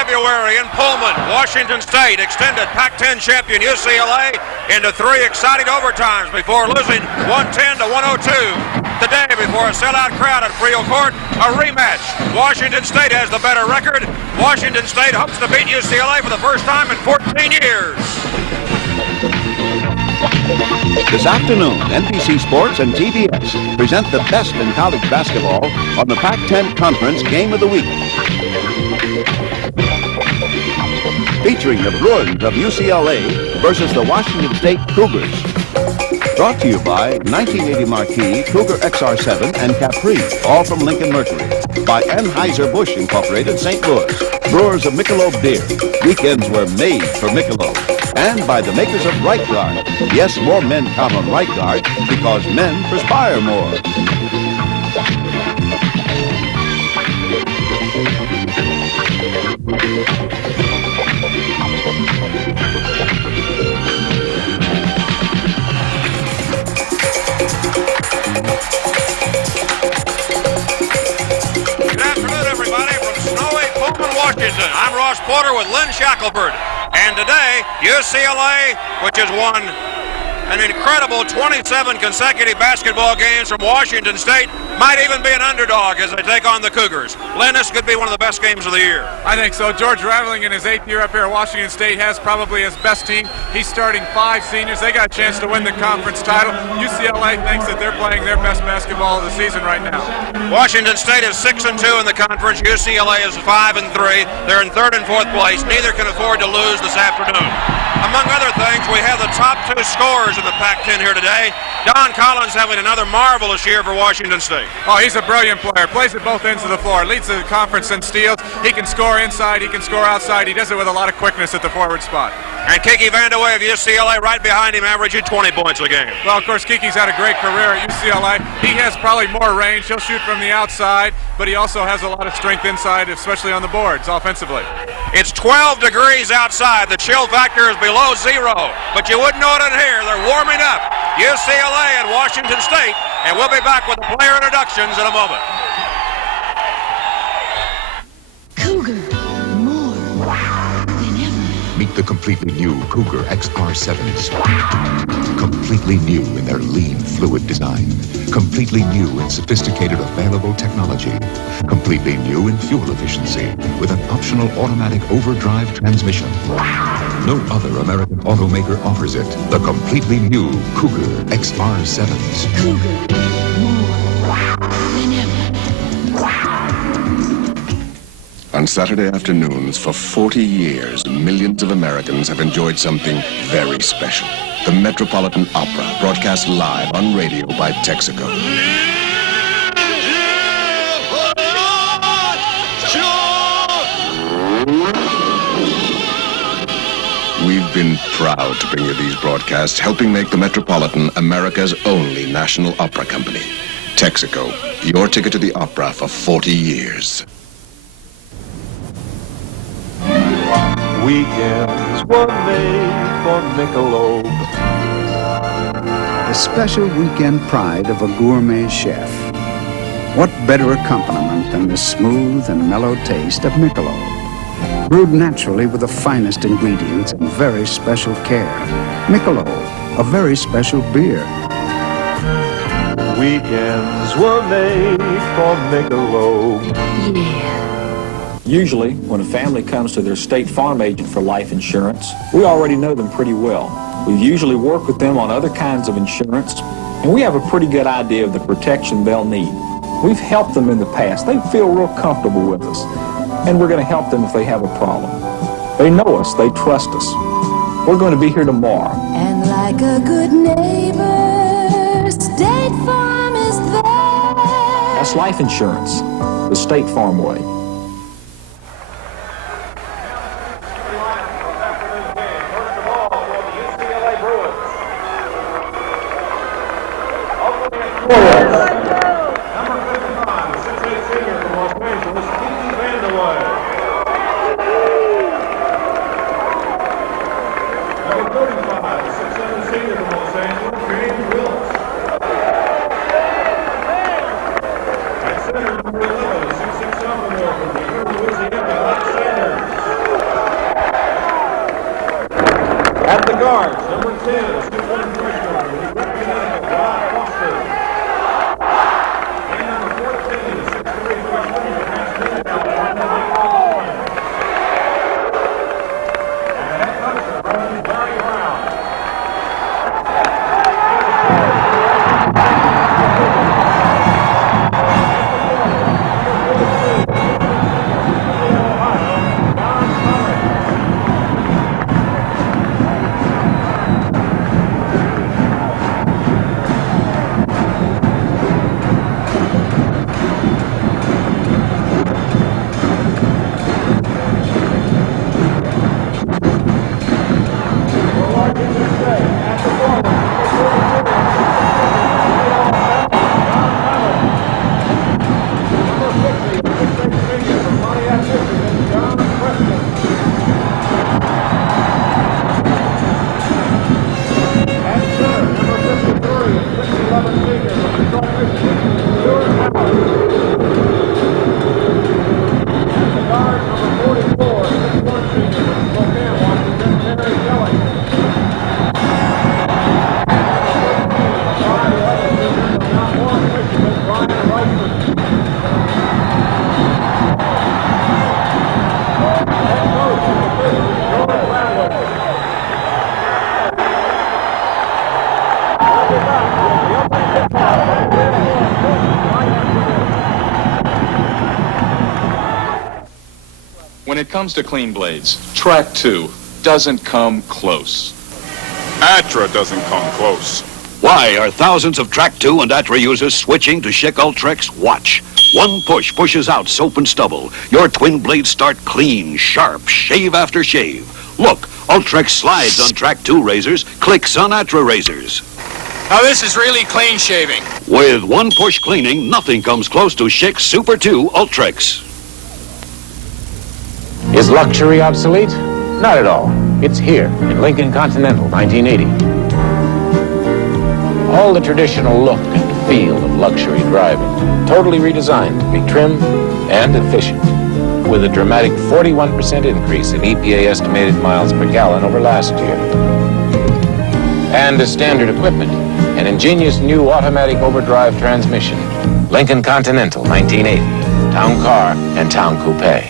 February in Pullman, Washington State extended Pac-10 champion UCLA into 3 exciting overtimes before losing 110 to 102. Today, before a sellout crowd at Friel Court, a rematch. Washington State has the better record. Washington State hopes to beat UCLA for the first time in 14 years. This afternoon, NBC Sports and TVS present the best in college basketball on the Pac-10 Conference Game of the Week. Featuring the Bruins of UCLA versus the Washington State Cougars. Brought to you by 1980 Marquis, Cougar XR7, and Capri, all from Lincoln Mercury. By Anheuser-Busch Incorporated, St. Louis, brewers of Michelob beer. Weekends were made for Michelob. And by the makers of Right Guard. Yes, more men count on Right Guard because men perspire more. I'm Ross Porter with Lynn Shackelford. And today, UCLA, which has won an incredible 27 consecutive basketball games from Washington State, might even be an underdog as they take on the Cougars. Lynn, this could be one of the best games of the year. I think so. George Raveling in his 8th year up here at Washington State has probably his best team. He's starting 5 seniors. They got a chance to win the conference title. UCLA thinks that they're playing their best basketball of the season right now. Washington State is 6-2 in the conference. UCLA is 5-3. They're in 3rd and 4th place. Neither can afford to lose this afternoon. Among other things, we have the top 2 scorers in the Pac-10 here today. Don Collins having another marvelous year for Washington State. Oh, he's a brilliant player. Plays at both ends of the floor. Leads the conference in steals. He can score inside. He can score outside. He does it with a lot of quickness at the forward spot. And Kiki Vandeweghe of UCLA right behind him, averaging 20 points a game. Well, of course, Kiki's had a great career at UCLA. He has probably more range. He'll shoot from the outside, but he also has a lot of strength inside, especially on the boards offensively. It's 12 degrees outside. The chill factor is below 0, but you wouldn't know it in here. They're warming up. UCLA and Washington State, and we'll be back with the player introductions in a moment. Cougar, more than ever. Meet the completely new Cougar XR7s. Completely new in their lean, fluid design. Completely new in sophisticated available technology. Completely new in fuel efficiency with an optional automatic overdrive transmission. No other American automaker offers it. The completely new Cougar XR7s. Cougar, more than ever. On Saturday afternoons for 40 years, millions of Americans have enjoyed something very special. The Metropolitan Opera, broadcast live on radio by Texaco. We've been proud to bring you these broadcasts, helping make the Metropolitan America's only national opera company. Texaco, your ticket to the opera for 40 years. Weekends were made for Michelob. The special weekend pride of a gourmet chef. What better accompaniment than the smooth and mellow taste of Michelob? Brewed naturally with the finest ingredients and very special care. Michelob, a very special beer. Weekends were made for Michelob. Yeah. Usually, when a family comes to their State Farm agent for life insurance, we already know them pretty well. We usually work with them on other kinds of insurance, and we have a pretty good idea of the protection they'll need. We've helped them in the past. They feel real comfortable with us, and we're going to help them if they have a problem. They know us. They trust us. We're going to be here tomorrow. And like a good neighbor, State Farm is there. That's life insurance, the State Farm way. guards, number 10, 6'1" freshman, Rob Foster. And number 14, 6'3" freshman, Matt Pullman. And that comes from Barry Brown. When it comes to clean blades, Track 2 doesn't come close. Atra doesn't come close. Why are thousands of Track 2 and Atra users switching to Schick Ultrex? Watch. One push pushes out soap and stubble. Your twin blades start clean, sharp, shave after shave. Look, Ultrex slides on Track 2 razors, clicks on Atra razors. Now this is really clean shaving. With one push cleaning, nothing comes close to Schick's Super 2 Ultrex. Is luxury obsolete? Not at all. It's here in Lincoln Continental 1980. All the traditional look and feel of luxury driving, totally redesigned to be trim and efficient, with a dramatic 41% increase in EPA estimated miles per gallon over last year. And as standard equipment, an ingenious new automatic overdrive transmission. Lincoln Continental 1980, town car and town coupe.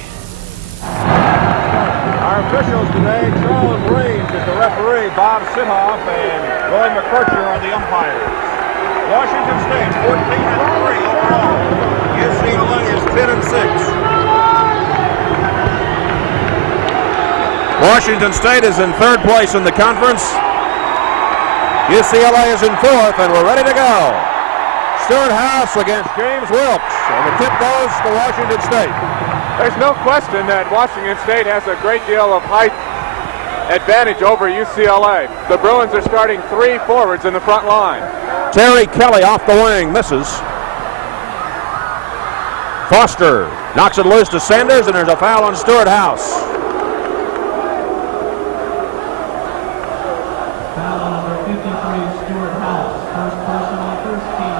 Our officials today, Charles Reeves is the referee, Bob Sithoff and Roy McCurcher are the umpires. Washington State 14-3 overall. UCLA is 10-6. Washington State is in third place in the conference. UCLA is in fourth, and we're ready to go. Stuart House against James Wilkes, and the tip goes to Washington State. There's no question that Washington State has a great deal of height advantage over UCLA. The Bruins are starting three forwards in the front line. Terry Kelly off the wing, misses. Foster knocks it loose to Sanders, and there's a foul on Stuart House. Foul on number 53, Stuart House. First personal, first team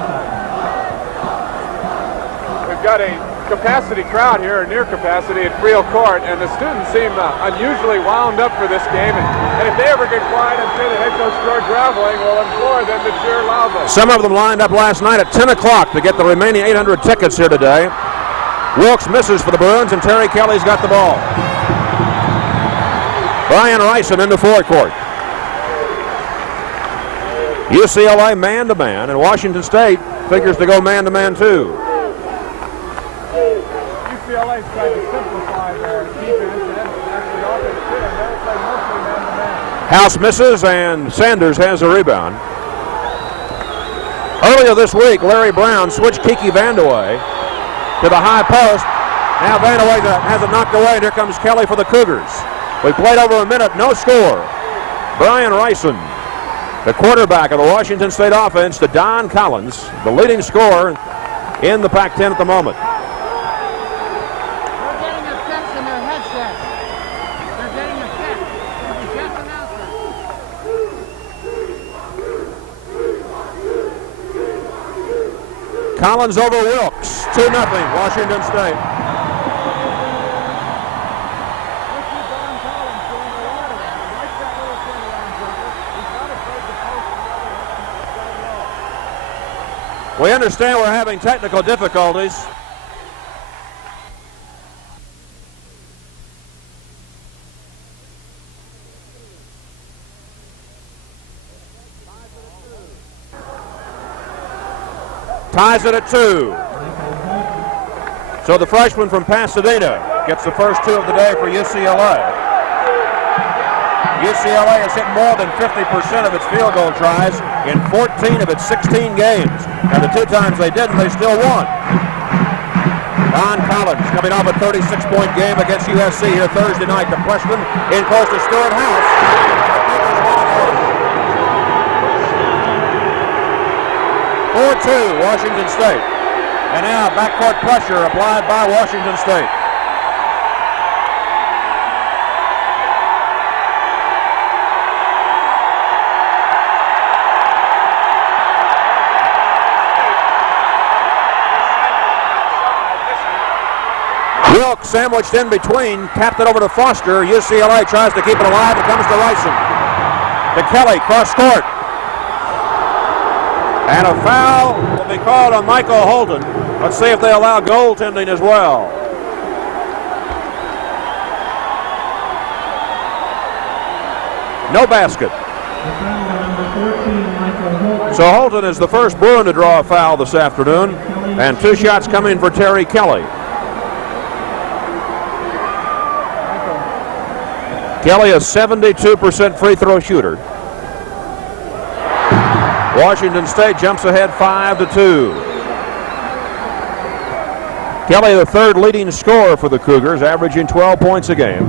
foul. We've got a capacity crowd here, near capacity at Friel Court, and the students seem unusually wound up for this game. And if they ever get quiet, I'm sure the head coach George Raveling will implore them to cheer loudly. Some of them lined up last night at 10 o'clock to get the remaining 800 tickets here today. Wilkes misses for the Bruins, and Terry Kelly's got the ball. Brian Ryson into forecourt. UCLA man-to-man, and Washington State figures to go man-to-man too. UCLA's tried to simplify their defense and actually offense too, and they'll play mostly man-to-man. House misses, and Sanders has a rebound. Earlier this week, Larry Brown switched Kiki Vandeweghe to the high post. Now Vandeweghe has it knocked away, and here comes Kelly for the Cougars. We played over a minute, no score. Brian Ryson, the quarterback of the Washington State offense, to Don Collins, the leading scorer in the Pac-10 at the moment. They're getting a sense in their headsets. They're getting a sense. It's a chance announcer. Collins over Wilkes, 2-0, Washington State. We understand we're having technical difficulties. Ties it at 2. So the freshman from Pasadena gets the first 2 of the day for UCLA. UCLA has hit more than 50% of its field goal tries in 14 of its 16 games. And the 2 times they didn't, they still won. Don Collins coming off a 36-point game against USC here Thursday night. The freshman in close to Stuart House. 4-2, Washington State. And now backcourt pressure applied by Washington State. Wilkes sandwiched in between, tapped it over to Foster. UCLA tries to keep it alive. It comes to Ryson. To Kelly, cross court. And a foul will be called on Michael Holden. Let's see if they allow goaltending as well. No basket. So Holden is the first Bruin to draw a foul this afternoon. And 2 shots coming for Terry Kelly. Kelly, a 72% free throw shooter. Washington State jumps ahead 5-2. Kelly, the 3rd leading scorer for the Cougars, averaging 12 points a game.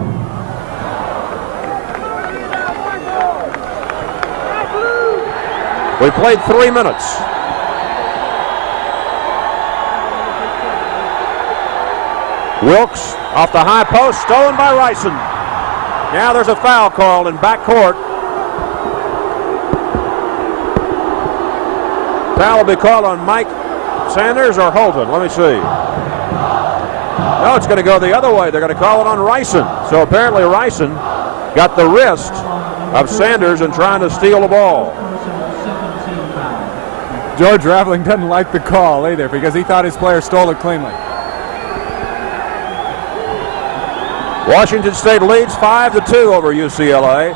We played 3 minutes. Wilkes off the high post, stolen by Ryson. Now there's a foul called in backcourt. Foul will be called on Mike Sanders or Holton. Let me see. No, it's going to go the other way. They're going to call it on Ryson. So apparently Ryson got the wrist of Sanders and trying to steal the ball. George Raveling doesn't like the call either because he thought his player stole it cleanly. Washington State leads 5-2 over UCLA.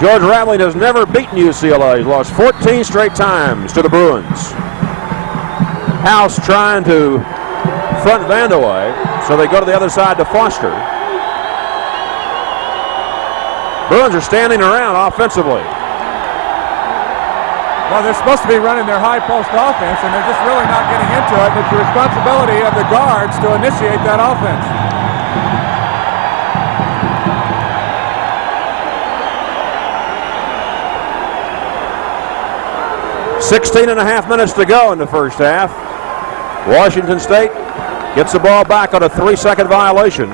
George Raveling has never beaten UCLA. He's lost 14 straight times to the Bruins. House trying to front Vandeweghe, so they go to the other side to Foster. Bruins are standing around offensively. Well, they're supposed to be running their high post offense, and they're just really not getting into it. It's the responsibility of the guards to initiate that offense. .5 minutes to go in the first half. Washington State gets the ball back on a 3-second violation.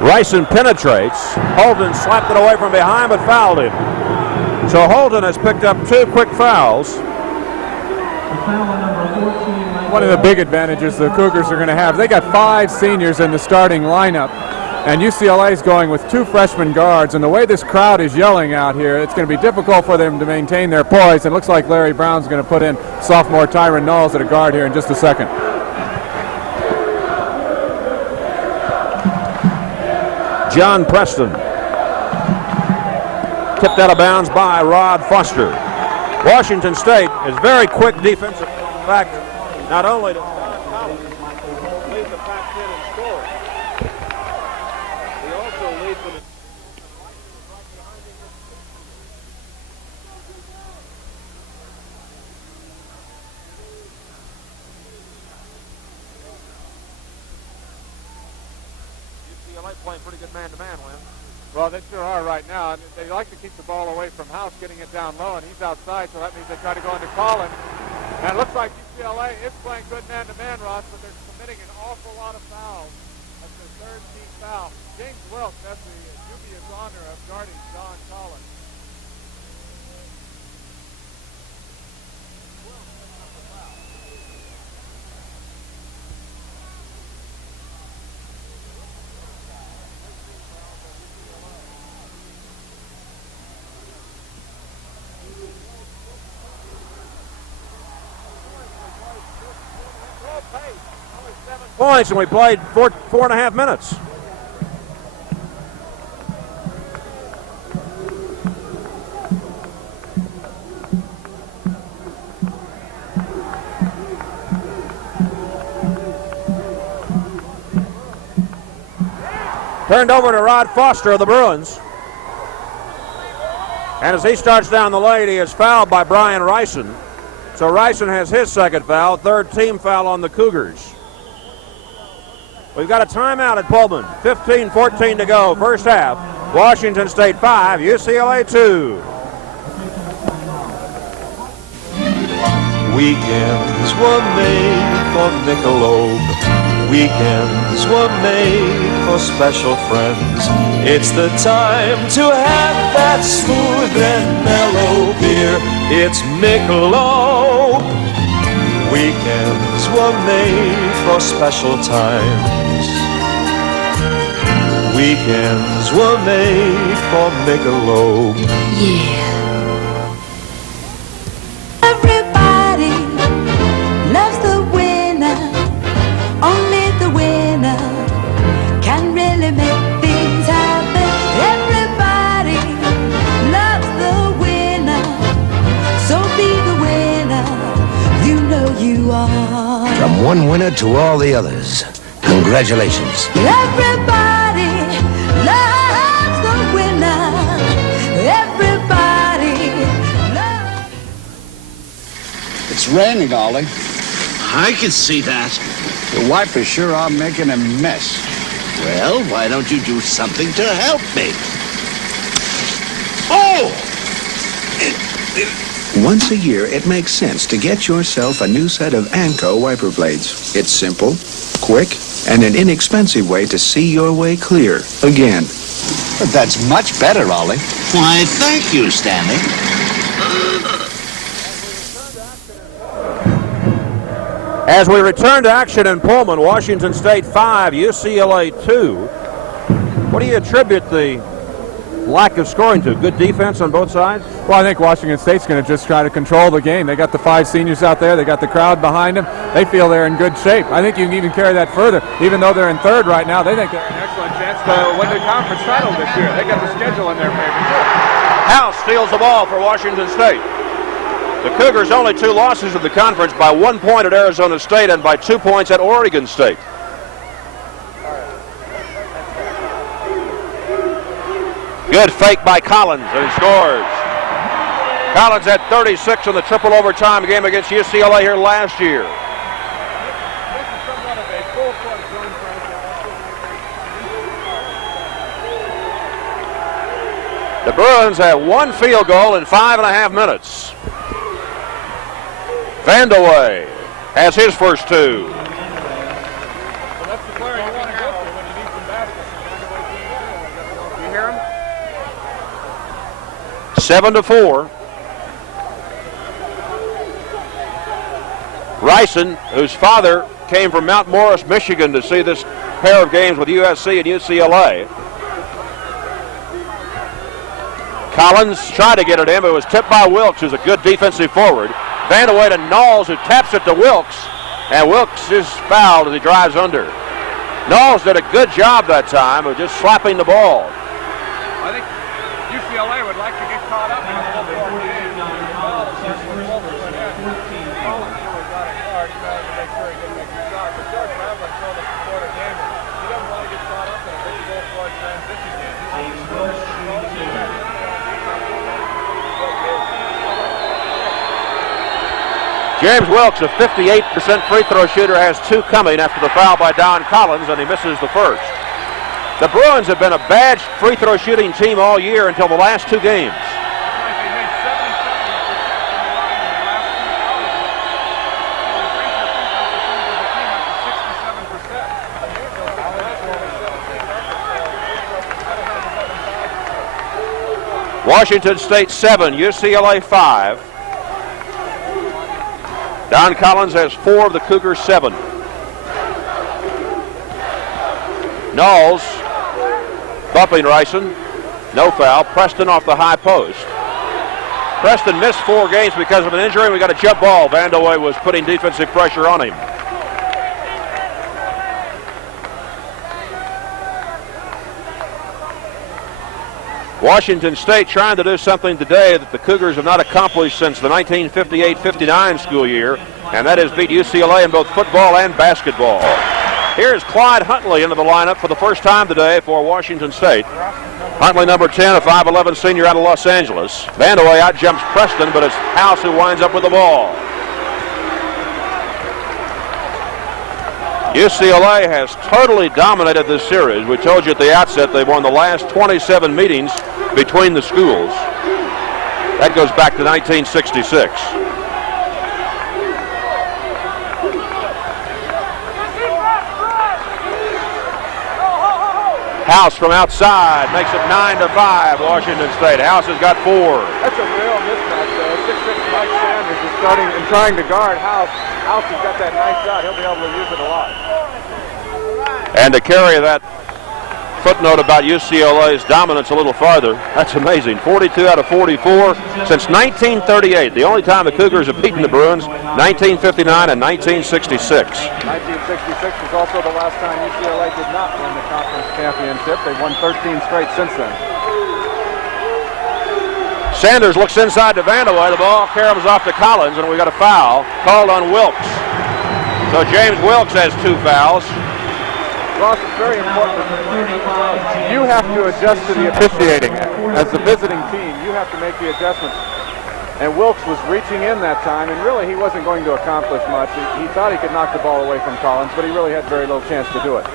Ryson penetrates. Holden slapped it away from behind but fouled him. So Holden has picked up 2 quick fouls. One of the big advantages the Cougars are going to have, they got 5 seniors in the starting lineup. And UCLA is going with 2 freshman guards, and the way this crowd is yelling out here, it's going to be difficult for them to maintain their poise. It looks like Larry Brown's going to put in sophomore Tyron Knowles at a guard here in just a second. John Preston. Tipped out of bounds by Rod Foster. Washington State is very quick defensive. In fact, not only does Don Collins lead the Pac-10 in scoring, he also leads them in. UCLA playing pretty good man-to-man, Lynn. Well, they sure are right now. I mean, they like to keep the ball away from House, getting it down low, and he's outside, so that means they try to go into Collins. And it looks like UCLA is playing good man-to-man, Ross, but they're committing an awful lot of fouls. That's their 3rd team foul. James Wilkes has the dubious honor of guarding John Collins. points, and we played 4.5 minutes. Turned over to Rod Foster of the Bruins. And as he starts down the lane, he is fouled by Brian Ryson. So Ryson has his second foul, third team foul on the Cougars. We've got a timeout at Pullman. 15-14 to go, first half. Washington State 5, UCLA 2. Weekends were made for Michelob. Weekends were made for special friends. It's the time to have that smooth and mellow beer. It's Michelob. Weekends were made for special times. Weekends were made for Michelob. Yeah. Everybody loves the winner. Only the winner can really make things happen. Everybody loves the winner. So be the winner. You know you are. From one winner to all the others, congratulations. Everybody loves the winner. Everybody loves. It's raining, Ollie. I can see that. The wife is sure are making a mess. Well, why don't you do something to help me? Oh! Once a year, it makes sense to get yourself a new set of Anco wiper blades. It's simple, quick, and an inexpensive way to see your way clear again. But that's much better, Ollie. Why, thank you, Stanley. As we return to action in Pullman, Washington State 5, UCLA 2. What do you attribute the lack of scoring to? Good defense on both sides? Well, I think Washington State's going to just try to control the game. They got the 5 seniors out there. They got the crowd behind them. They feel they're in good shape. I think you can even carry that further. Even though they're in third right now, they think they're an excellent chance to win the conference title this year. They got the schedule in their favor, too. House steals the ball for Washington State. The Cougars' only 2 losses in the conference, by 1 point at Arizona State and by 2 points at Oregon State. Good fake by Collins, and he scores. Collins had 36 in the triple overtime game against UCLA here last year. The Bruins have 1 field goal in 5.5 minutes. Vandaway has his first 2. Well, that's the player you want to go to when you need some baskets. You hear him? 7-4. Ryson, whose father came from Mount Morris, Michigan, to see this pair of games with USC and UCLA. Collins tried to get it in, but it was tipped by Wilkes, who's a good defensive forward. Vandaway to Knowles, who taps it to Wilkes, and Wilkes is fouled as he drives under. Knowles did a good job that time of just slapping the ball. I think UCLA would like to get caught up in a little bit. James Wilkes, a 58% free throw shooter, has 2 coming after the foul by Don Collins, and he misses the first. The Bruins have been a bad free throw shooting team all year until the last 2 games. Washington State 7, UCLA 5. Don Collins has 4 of the Cougars' 7. Knowles bumping Ryson. No foul. Preston off the high post. Preston missed 4 games because of an injury. We got a jump ball. Vandaway was putting defensive pressure on him. Washington State trying to do something today that the Cougars have not accomplished since the 1958-59 school year, and that is beat UCLA in both football and basketball. Here's Clyde Huntley into the lineup for the first time today for Washington State. Huntley, number 10, a 5'11 senior out of Los Angeles. Vandaway out jumps Preston, but it's House who winds up with the ball. UCLA has totally dominated this series. We told you at the outset they've won the last 27 meetings between the schools. That goes back to 1966. House from outside makes it 9-5, Washington State. House has got 4. That's a real mismatch, though. 6'6" Mike Sanders is starting and trying to guard House. House has got that nice shot. He'll be able to use it a lot. And to carry that footnote about UCLA's dominance a little farther, that's amazing. 42 out of 44 since 1938. The only time the Cougars have beaten the Bruins, 1959 and 1966. 1966 was also the last time UCLA did not win the conference championship. They've won 13 straight since then. Sanders looks inside to Vandaway. The ball caroms off to Collins, and we got a foul called on Wilkes. So James Wilkes has 2 fouls. Ross, it's very important. You have to adjust to the officiating. As the visiting team, you have to make the adjustments. And Wilkes was reaching in that time, and really he wasn't going to accomplish much. He thought he could knock the ball away from Collins, but he really had very little chance to do it.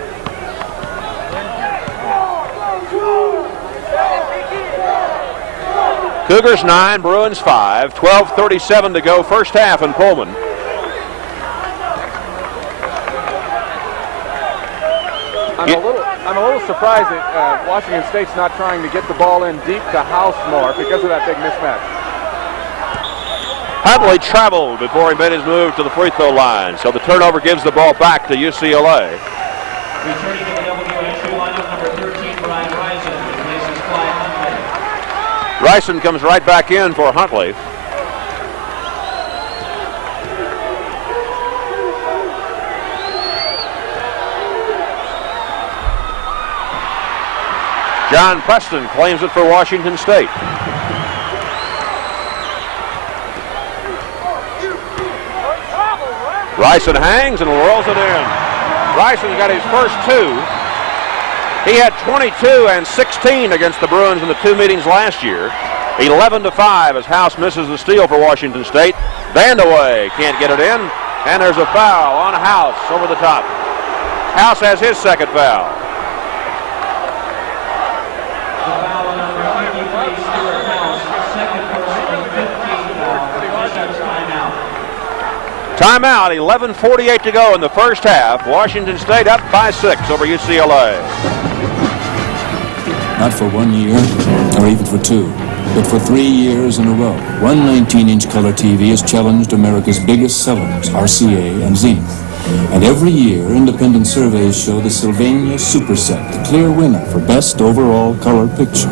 Cougars 9, Bruins 5, 12:37 to go, first half in Pullman. I'm a little surprised that Washington State's not trying to get the ball in deep to House more because of that big mismatch. Huntley traveled before he made his move to the free throw line, so the turnover gives the ball back to UCLA. Returning to the WSU lineup, number 13, Brian Rison, replaces Clyde Huntley. Rison comes right back in for Huntley. John Preston claims it for Washington State. Rison hangs and rolls it in. Rison got his first 2. He had 22 and 16 against the Bruins in the 2 meetings last year. 11-5 as House misses the steal for Washington State. Vandaway can't get it in, and there's a foul on House over the top. House has his second foul. Timeout, 11:48 to go in the first half. Washington State up by 6 over UCLA. Not for 1 year, or even for 2, but for 3 years in a row. One 19-inch color TV has challenged America's biggest sellers, RCA and Zenith. And every year, independent surveys show the Sylvania Superset, the clear winner for best overall color picture.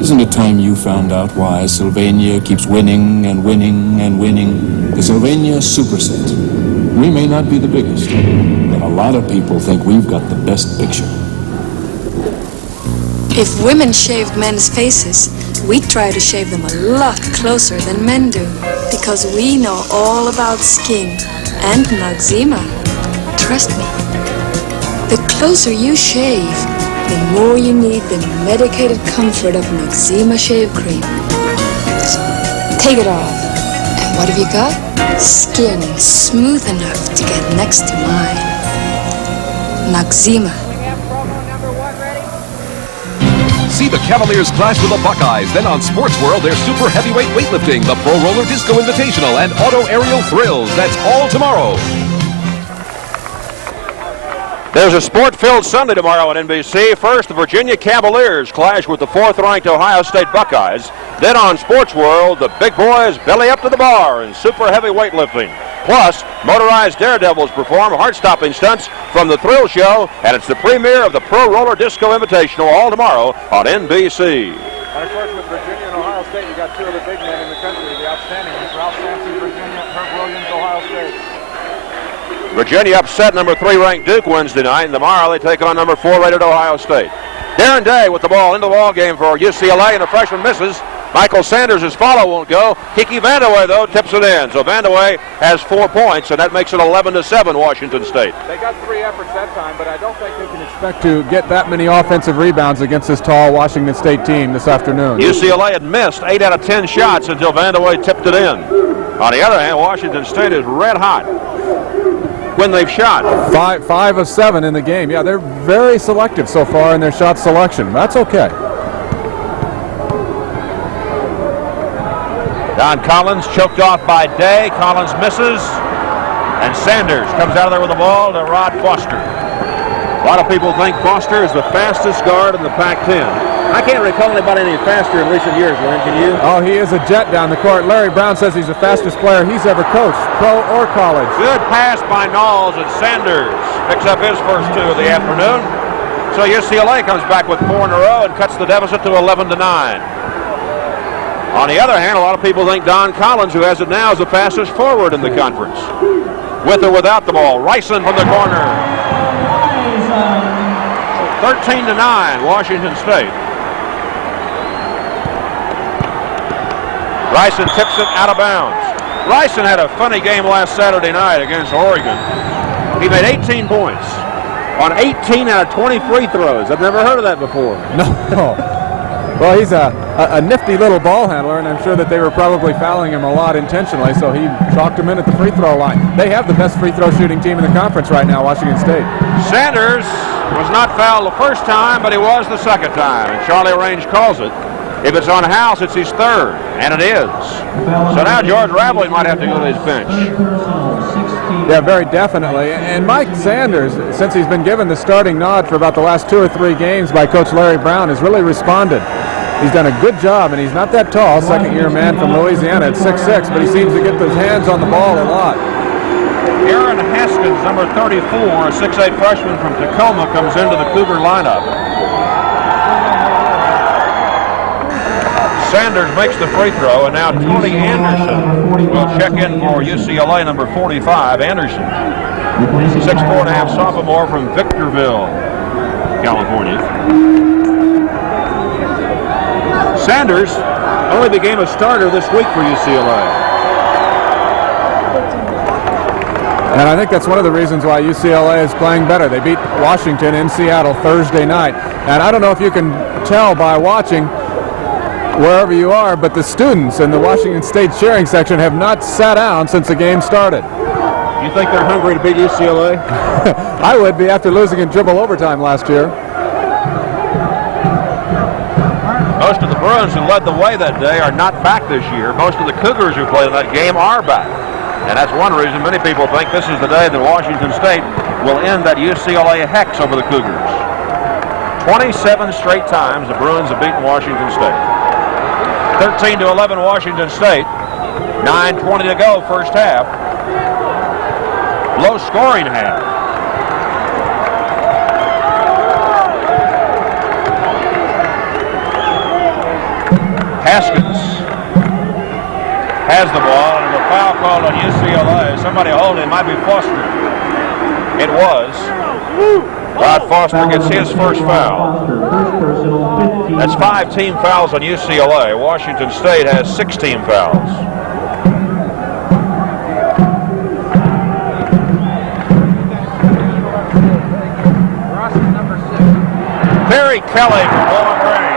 Isn't it time you found out why Sylvania keeps winning and winning and winning? The Sylvania Superset. We may not be the biggest, but a lot of people think we've got the best picture. If women shaved men's faces, we'd try to shave them a lot closer than men do, because we know all about skin and Noxzema. Trust me. The closer you shave, the more you need the medicated comfort of Noxzema shave cream. Take it off, and what have you got? Skin smooth enough to get next to mine. Noxzema. See the Cavaliers clash with the Buckeyes. Then on Sports World, their super heavyweight weightlifting, the Pro Roller Disco Invitational, and Auto Aerial Thrills. That's all tomorrow. There's a sport-filled Sunday tomorrow on NBC. First, the Virginia Cavaliers clash with the 4th-ranked Ohio State Buckeyes. Then on Sports World, the big boys belly up to the bar in super heavy weightlifting. Plus, motorized daredevils perform heart-stopping stunts from the Thrill Show, and it's the premiere of the Pro Roller Disco Invitational all tomorrow on NBC. And of course, with Virginia and Ohio State, you got 2 of the big men in the country, the outstanding ones. Ralph Sampson, Virginia, Herb Williams, Ohio State. Virginia upset number 3 ranked Duke Wednesday night, and tomorrow they take on number 4 rated Ohio State. Darren Day with the ball into the ball game for UCLA, and the freshman misses. Michael Sanders' follow won't go. Kiki Vandeweghe, though, tips it in. So Vandeweghe has 4 points, and that makes it 11-7 Washington State. They got 3 efforts that time, but I don't think they can expect to get that many offensive rebounds against this tall Washington State team this afternoon. UCLA had missed 8 out of 10 shots until Vandeweghe tipped it in. On the other hand, Washington State is red hot when they've shot. 5 of 7 in the game. Yeah, they're very selective so far in their shot selection. That's okay. Don Collins choked off by Day. Collins misses. And Sanders comes out of there with the ball to Rod Foster. A lot of people think Foster is the fastest guard in the Pac-10. I can't recall anybody any faster in recent years, Lynn, can you? Oh, he is a jet down the court. Larry Brown says he's the fastest player he's ever coached, pro or college. Good pass by Knowles, and Sanders picks up his first 2 of the afternoon. So UCLA comes back with 4 in a row and cuts the deficit to 11-9. On the other hand, a lot of people think Don Collins, who has it now, is the fastest forward in the conference. With or without the ball, Ryson from the corner. 13-9, Washington State. Ryson tips it out of bounds. Ryson had a funny game last Saturday night against Oregon. He made 18 points on 18 out of 20 free throws. I've never heard of that before. No. Well, he's a nifty little ball handler, and I'm sure that they were probably fouling him a lot intentionally, so he chalked him in at the free throw line. They have the best free throw shooting team in the conference right now, Washington State. Sanders was not fouled the first time, but he was the second time, and Charlie Range calls it. If it's on House, it's his 3rd, and it is. So now George Raveley might have to go to his bench. Yeah, very definitely. And Mike Sanders, since he's been given the starting nod for about the last 2 or 3 games by Coach Larry Brown, has really responded. He's done a good job, and he's not that tall, second-year man from Louisiana at 6'6", but he seems to get those hands on the ball a lot. Aaron Haskins, number 34, a 6'8 freshman from Tacoma, comes into the Cougar lineup. Sanders makes the free throw, and now Tony Anderson will check in for UCLA, number 45, Anderson. 6'4.5" sophomore from Victorville, California. Sanders only became a starter this week for UCLA. And I think that's one of the reasons why UCLA is playing better. They beat Washington in Seattle Thursday night. And I don't know if you can tell by watching wherever you are, but the students in the Washington State cheering section have not sat down since the game started. You think they're hungry to beat UCLA? I would be after losing in triple overtime last year. Most of the Bruins who led the way that day are not back this year. Most of the Cougars who played in that game are back. And that's one reason many people think this is the day that Washington State will end that UCLA hex over the Cougars. 27 straight times the Bruins have beaten Washington State. 13-11 Washington State. 9:20 to go first half. Low scoring half. Haskins has the ball, and a foul called on UCLA. Somebody holding him, might be Foster. It was. Rod Foster gets his first foul. That's 5 team fouls on UCLA. Washington State has 6 team fouls. Barry Kelly from Bowling Green.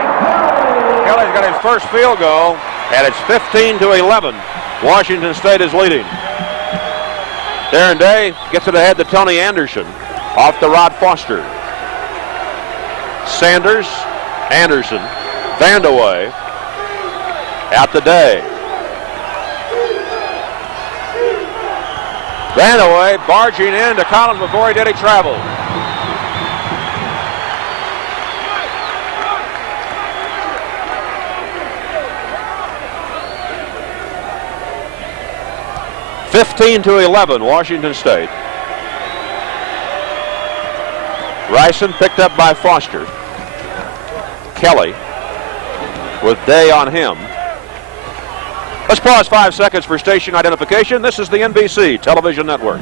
Kelly's got his first field goal, and it's 15-11. Washington State is leading. Darren Day gets it ahead to Tony Anderson. Off to Rod Foster. Sanders, Anderson, Vandeweghe, out to Day. Vandeweghe barging in to Collins before he did, he traveled. (15-11) Washington State. Ryson picked up by Foster. Kelly with Day on him. Let's pause 5 seconds for station identification. This is the NBC Television Network.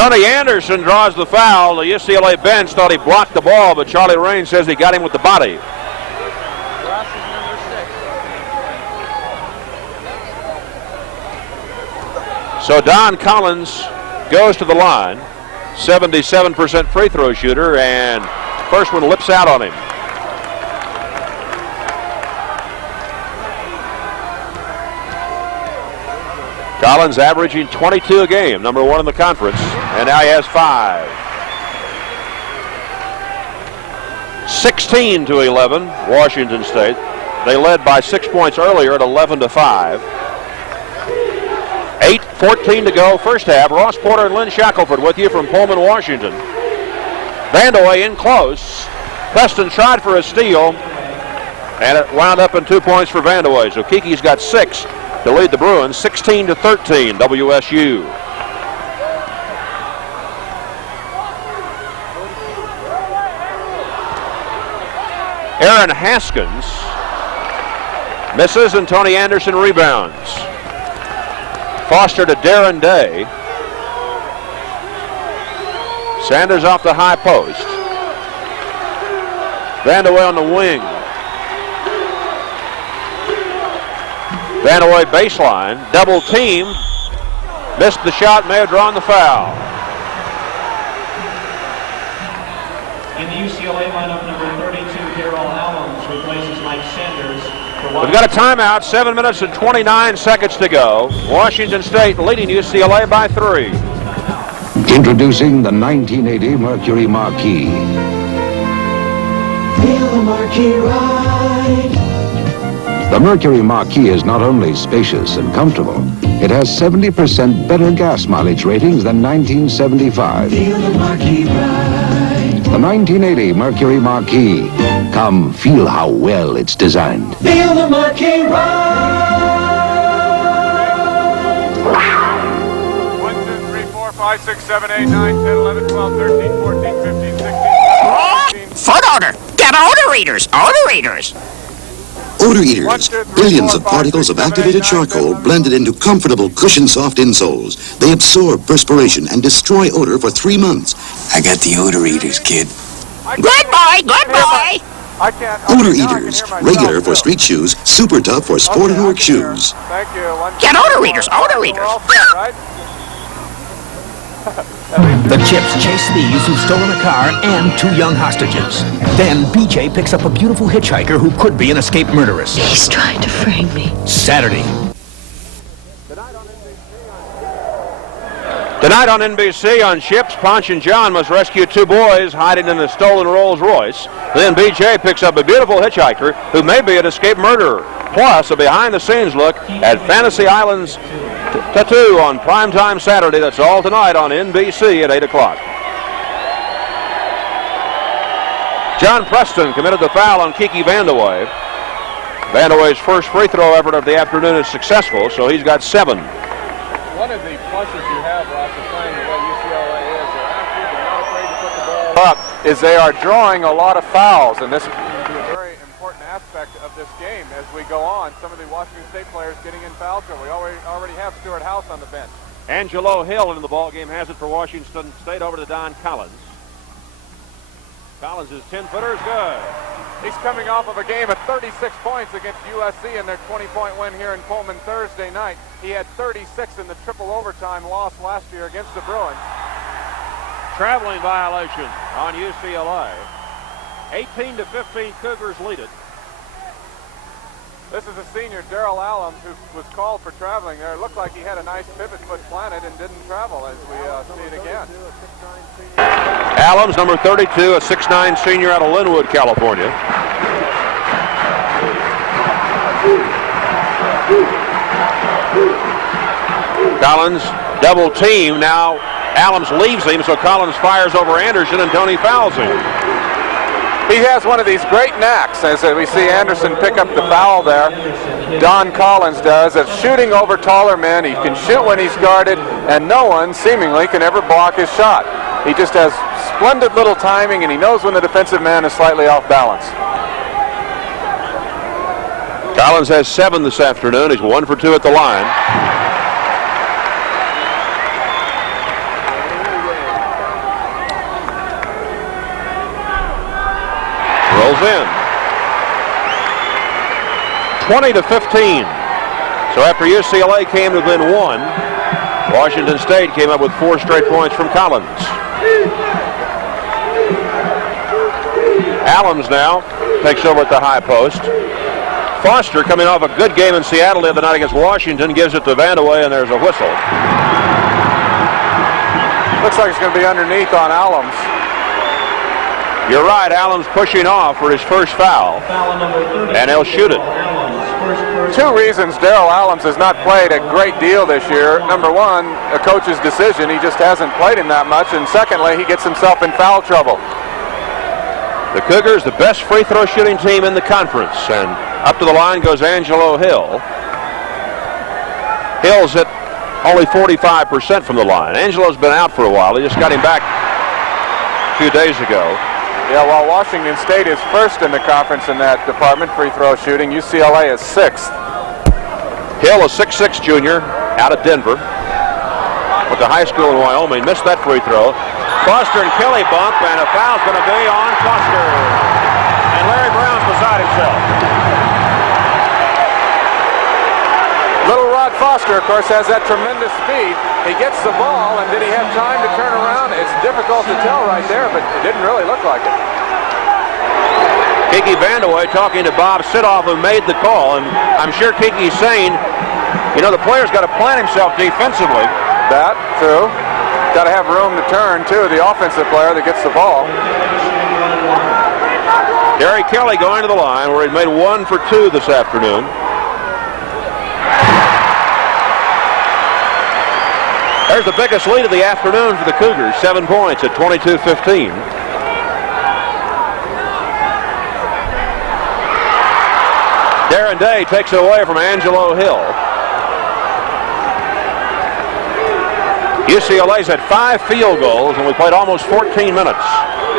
Tony Anderson draws the foul. The UCLA bench thought he blocked the ball, but Charlie Rain says he got him with the body. So Don Collins goes to the line, 77% free throw shooter, and first one lips out on him. Collins averaging 22 a game, number 1 in the conference, and now he has 5. 16-11, Washington State. They led by 6 points earlier at 11-5. 8:14 to go, first half. Ross Porter and Lynn Shackelford with you from Pullman, Washington. Vanderway in close. Preston tried for a steal, and it wound up in 2 points for Vanderway. So Kiki's got 6 to lead the Bruins, 16-13, WSU. Aaron Haskins misses, and Tony Anderson rebounds. Foster to Darren Day. Sanders off the high post. Vanderway on the wing. Vanderway baseline, double team. Missed the shot, may have drawn the foul. In the UCLA lineup, number 32, Darrell Allums replaces Mike Sanders. We've got a timeout, 7 minutes and 29 seconds to go. Washington State leading UCLA by 3. Introducing the 1980 Mercury Marquis. Feel the Marquis ride. The Mercury Marquis is not only spacious and comfortable, it has 70% better gas mileage ratings than 1975. Feel the Marquis ride. The 1980 Mercury Marquis. Come feel how well it's designed. Feel the Marquis ride. 1, 2, 3, 4, 5, 6, 7, 8, 9, 10, 11, 12, 13, 14, 15, 16, 17, 18. Foot odor! Get odor eaters! Odor eaters! Odor Eaters, billions of particles of activated charcoal blended into comfortable, cushion-soft insoles. They absorb perspiration and destroy odor for 3 months. I got the Odor Eaters, kid. Good boy! Good boy! Odor Eaters, regular for street shoes, super tough for sport and work shoes. Thank you. Get odor eaters! Odor eaters! The Chips chase thieves who've stolen a car and 2 young hostages. Then BJ picks up a beautiful hitchhiker who could be an escaped murderess. He's trying to frame me. Saturday. Tonight on NBC on Chips, Ponch and John must rescue 2 boys hiding in a stolen Rolls Royce. Then BJ picks up a beautiful hitchhiker who may be an escaped murderer. Plus, a behind-the-scenes look at Fantasy Island's Tattoo on primetime Saturday. That's all tonight on NBC at 8 o'clock. John Preston committed the foul on Kiki Vandeweghe. Vandeweghe's first free throw effort of the afternoon is successful, so he's got 7. One of the pluses you have, Ross, of playing the way UCLA is, they're active, they're not afraid to put the ball up, is they are drawing a lot of fouls, and this is going to be a very important aspect of this game as we go on. Some of the Washington State players getting in foul trouble. We already have Stuart House on the bench. Angelo Hill in the ball game has it for Washington State over to Don Collins. Collins' 10-footer is good. He's coming off of a game of 36 points against USC in their 20-point win here in Pullman Thursday night. He had 36 in the triple overtime loss last year against the Bruins. Traveling violation on UCLA. 18-15, Cougars lead it. This is a senior, Darrell Allums, who was called for traveling there. It looked like he had a nice pivot foot planted and didn't travel, as we see it again. Allums, number 32, a 6'9 senior out of Linwood, California. Collins, double team. Now Allums leaves him, so Collins fires over Anderson, and Tony fouls him. He has one of these great knacks, as we see Anderson pick up the foul there. Don Collins does, of shooting over taller men. He can shoot when he's guarded, and no one seemingly can ever block his shot. He just has splendid little timing, and he knows when the defensive man is slightly off balance. Collins has 7 this afternoon. He's 1 for 2 at the line. goes in. 20-15. So after UCLA came to within 1, Washington State came up with 4 straight points from Collins. Allums now takes over at the high post. Foster, coming off a good game in Seattle the other night against Washington, gives it to Vandeweghe, and there's a whistle. Looks like it's going to be underneath on Allums. You're right, Allums pushing off for his first foul, and he'll shoot it. 2 reasons Darrell Allums has not played a great deal this year. Number one, a coach's decision. He just hasn't played him that much. And secondly, he gets himself in foul trouble. The Cougars, the best free throw shooting team in the conference, and up to the line goes Angelo Hill. Hill's at only 45% from the line. Angelo's been out for a while. He just got him back a few days ago. Yeah, while Washington State is first in the conference in that department, free throw shooting, UCLA is 6th. Hill, a 6'6 junior out of Denver. Went to high school in Wyoming, missed that free throw. Foster and Kelly bump, and a foul's going to be on Foster. And Larry Brown's beside himself. Little Rod Foster, of course, has that tremendous speed. He gets the ball, and did he have time to turn around? It's difficult to tell right there, but it didn't really look like it. Kiki Vandeweghe talking to Bob Sitoff, who made the call, and I'm sure Kiki's saying, you know, the player's got to plan himself defensively. That, true. Got to have room to turn, too, the offensive player that gets the ball. Gary Kelly going to the line, where he made 1 for 2 this afternoon. There's the biggest lead of the afternoon for the Cougars, 7 points at 22-15. Darren Day takes it away from Angelo Hill. UCLA's had 5 field goals, and we played almost 14 minutes.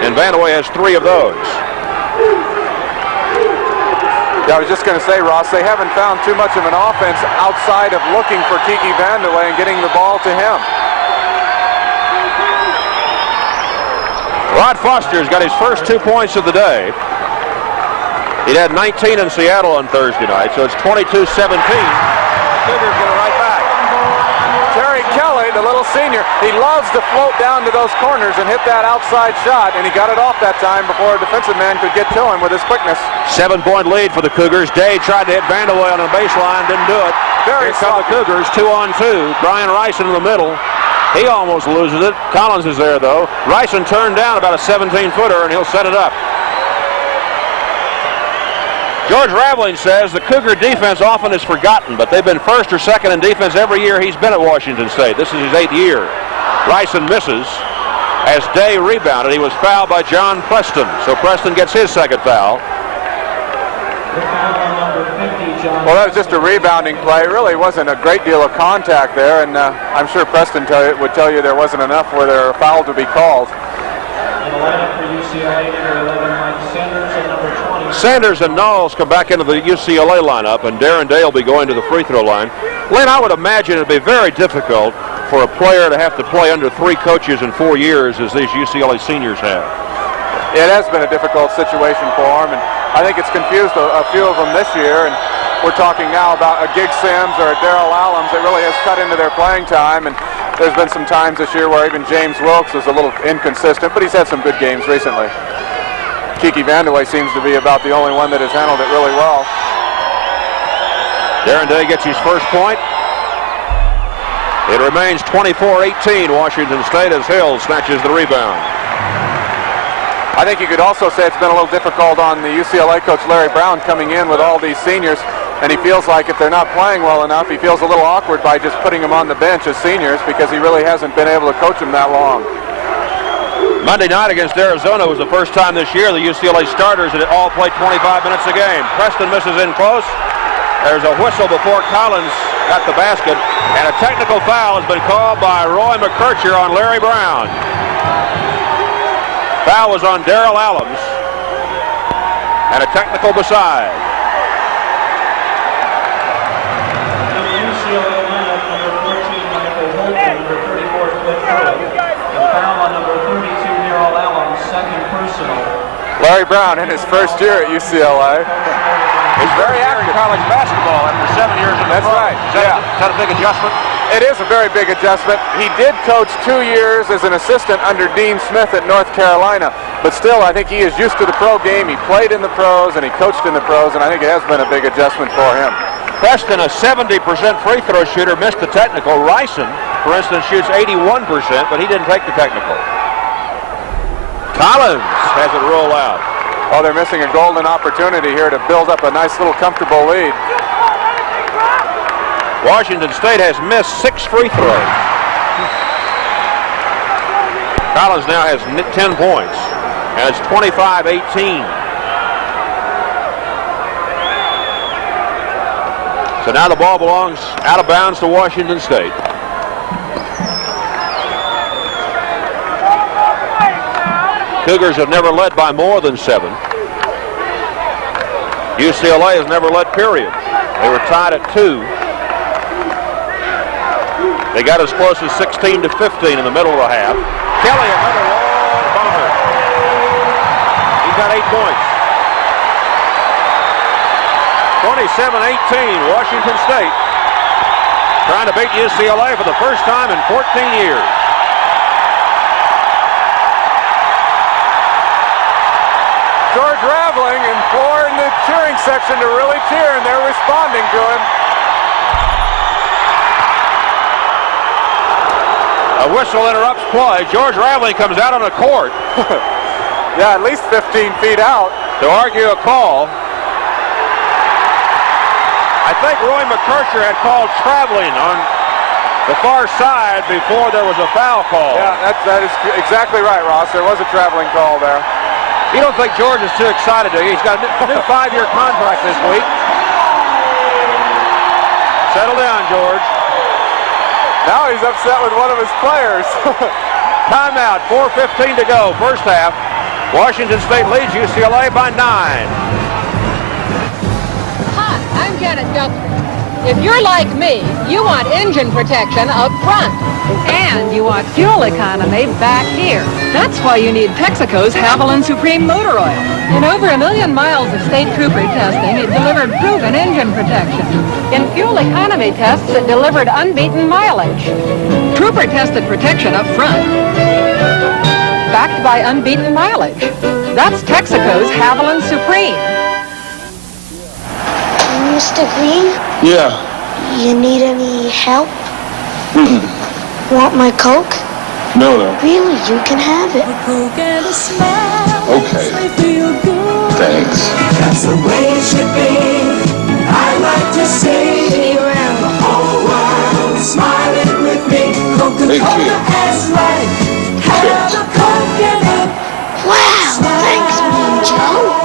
And Vandeweghe has 3 of those. Yeah, I was just going to say, Ross, they haven't found too much of an offense outside of looking for Kiki Vandeweghe and getting the ball to him. Rod Foster's got his first 2 points of the day. He had 19 in Seattle on Thursday night, so it's 22-17. Cougars get it right back. Terry Kelly, the little senior, he loves to float down to those corners and hit that outside shot, and he got it off that time before a defensive man could get to him with his quickness. 7-point lead for the Cougars. Day tried to hit Vandeweghe on the baseline, didn't do it. Here come the Cougars, 2-on-2. Brian Ryson in the middle. He almost loses it. Collins is there, though. Ryson turned down about a 17-footer, and he'll set it up. George Raveling says the Cougar defense often is forgotten, but they've been first or second in defense every year he's been at Washington State. This is his 8th year. Ryson misses. As Day rebounded, he was fouled by John Preston, so Preston gets his second foul. Well, that was just a rebounding play. Really wasn't a great deal of contact there, and I'm sure Preston would tell you there wasn't enough where there were a foul to be called. In the lineup for UCLA, number 11, Mike Sanders, and number 20. Sanders and Knowles come back into the UCLA lineup, and Darren Day will be going to the free throw line. Lynn, I would imagine it would be very difficult for a player to have to play under 3 coaches in 4 years as these UCLA seniors have. It has been a difficult situation for him, and I think it's confused a few of them this year. And we're talking now about a Gig Sims or a Darrell Allums that really has cut into their playing time. And there's been some times this year where even James Wilkes is a little inconsistent, but he's had some good games recently. Kiki Vandeweghe seems to be about the only one that has handled it really well. Darren Day gets his first point. It remains 24-18 Washington State as Hill snatches the rebound. I think you could also say it's been a little difficult on the UCLA coach Larry Brown coming in with all these seniors, and he feels like if they're not playing well enough, he feels a little awkward by just putting them on the bench as seniors because he really hasn't been able to coach them that long. Monday night against Arizona was the first time this year the UCLA starters had all played 25 minutes a game. Preston misses in close. There's a whistle before Collins got the basket, and a technical foul has been called by Roy McKercher on Larry Brown. Foul was on Darrell Allums, and a technical beside. In the UCLA lineup, number 14, Michael Holton, number 34, Cliff Hurley. And foul on number 32, Darrell Allums, second personal. Larry Brown in his first year at UCLA. He's very active in college basketball after 7 years in the That's right. Is that a big adjustment? It is a very big adjustment. He did coach 2 years as an assistant under Dean Smith at North Carolina, but still I think he is used to the pro game. He played in the pros and he coached in the pros, and I think it has been a big adjustment for him. Preston, a 70% free throw shooter, missed the technical. Ryson, for instance, shoots 81%, but he didn't take the technical. Collins has it roll out. Oh, they're missing a golden opportunity here to build up a nice little comfortable lead. Washington State has missed 6 free throws. Collins now has 10 points, and it's 25-18. So now the ball belongs out of bounds to Washington State. Cougars have never led by more than 7. UCLA has never led, period. They were tied at 2. They got as close as 16 to 15 in the middle of the half. Kelly, another long bomber. He's got 8 points. 27-18, Washington State trying to beat UCLA for the first time in 14 years. George Raveling imploring the cheering section to really cheer, and they're responding to him. A whistle interrupts play. George Raveling comes out on the court. Yeah, at least 15 feet out. To argue a call. I think Roy McKercher had called traveling on the far side before there was a foul call. Yeah, that is exactly right, Ross. There was a traveling call there. You don't think George is too excited, do you? He's got a new 5-year contract this week. Settle down, George. Now he's upset with one of his players. Timeout, 4:15 to go, first half. Washington State leads UCLA by 9. Hi, I'm Janet Guthrie. If you're like me, you want engine protection up front. And you want fuel economy back here. That's why you need Texaco's Haviland Supreme Motor Oil. In over 1 million miles of state trooper testing, it delivered proven engine protection. In fuel economy tests, it delivered unbeaten mileage. Trooper tested protection up front, backed by unbeaten mileage. That's Texaco's Haviland Supreme. Mr. Green? Yeah. You need any help? Mm-mm. Want my Coke? No. Really, you can have it. Okay. Thanks. That's the way it should be. I like to say, see you around. The whole world smiling with me. Coca-Cola is right. Have a Coke and a Wow, thanks, Mean Joe.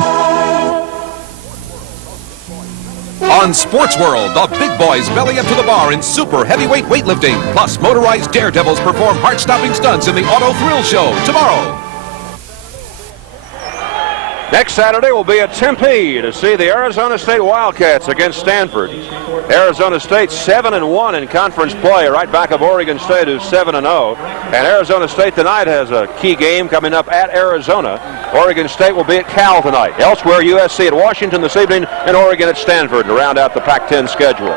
On Sports World, the big boys belly up to the bar in super heavyweight weightlifting. Plus, motorized daredevils perform heart-stopping stunts in the Auto Thrill Show tomorrow. Next Saturday will be at Tempe to see the Arizona State Wildcats against Stanford. Arizona State 7-1 in conference play, right back of Oregon State, who's 7-0. And Arizona State tonight has a key game coming up at Arizona. Oregon State will be at Cal tonight. Elsewhere, USC at Washington this evening, and Oregon at Stanford to round out the Pac-10 schedule.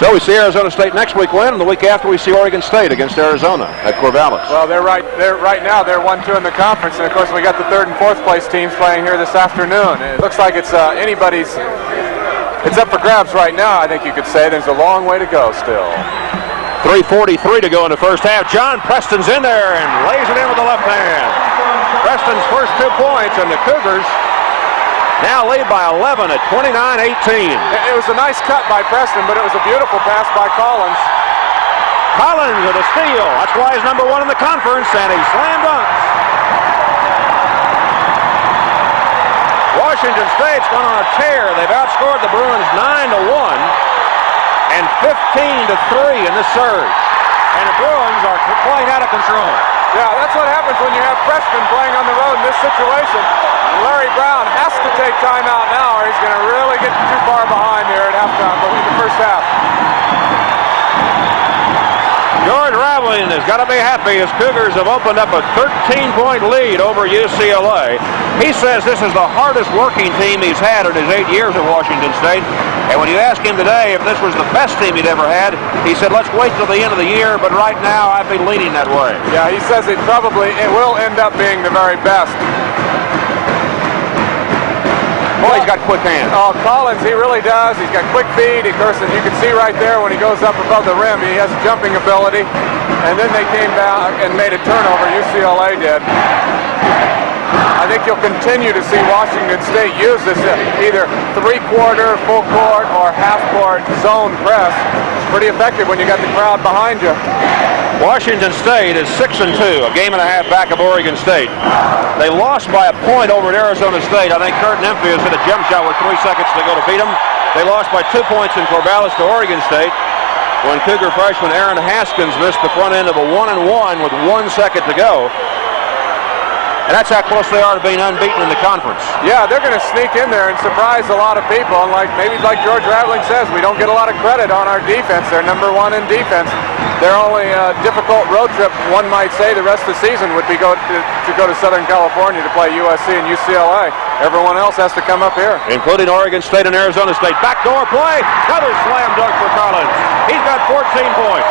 So we see Arizona State next week win, and the week after we see Oregon State against Arizona at Corvallis. Well, right now they're 1-2 in the conference, and of course we got the 3rd and 4th place teams playing here this afternoon. It looks like it's anybody's. It's up for grabs right now, I think you could say. There's a long way to go still. 3:43 to go in the first half. John Preston's in there and lays it in with the left hand. Preston's first 2 points, and the Cougars now lead by 11 at 29-18. It was a nice cut by Preston, but it was a beautiful pass by Collins. Collins with a steal. That's why he's number 1 in the conference, and he slam dunks. Washington State's gone on a tear. They've outscored the Bruins 9-1 and 15-3 in the surge. And the Bruins are playing out of control. Yeah, that's what happens when you have freshmen playing on the road in this situation. Larry Brown has to take time out now, or he's going to really get too far behind here at halftime, but in the first half. George Raveling Pullman has got to be happy as Cougars have opened up a 13-point lead over UCLA. He says this is the hardest working team he's had in his 8 years at Washington State. And when you ask him today if this was the best team he'd ever had, he said, let's wait till the end of the year, but right now I'd be leaning that way. Yeah, he says it will end up being the very best. Boy, he's got quick hands. Oh, Collins, he really does. He's got quick feet. Of course, and you can see right there when he goes up above the rim, he has jumping ability. And then they came down and made a turnover, UCLA did. I think you'll continue to see Washington State use this either three-quarter, full court, or half-court zone press. It's pretty effective when you got the crowd behind you. Washington State is 6-2, a game and a half back of Oregon State. They lost by a point over at Arizona State. I think Kurt Nemphius hit a jump shot with 3 seconds to go to beat them. They lost by 2 points in Corvallis to Oregon State when Cougar freshman Aaron Haskins missed the front end of a 1-and-1 with 1 second to go. And that's how close they are to being unbeaten in the conference. Yeah, they're going to sneak in there and surprise a lot of people. And maybe like George Raveling says, we don't get a lot of credit on our defense. They're number one in defense. Their only difficult road trip, one might say, the rest of the season would be to go to Southern California to play USC and UCLA. Everyone else has to come up here. Including Oregon State and Arizona State. Backdoor play. Another slam dunk for Collins. He's got 14 points.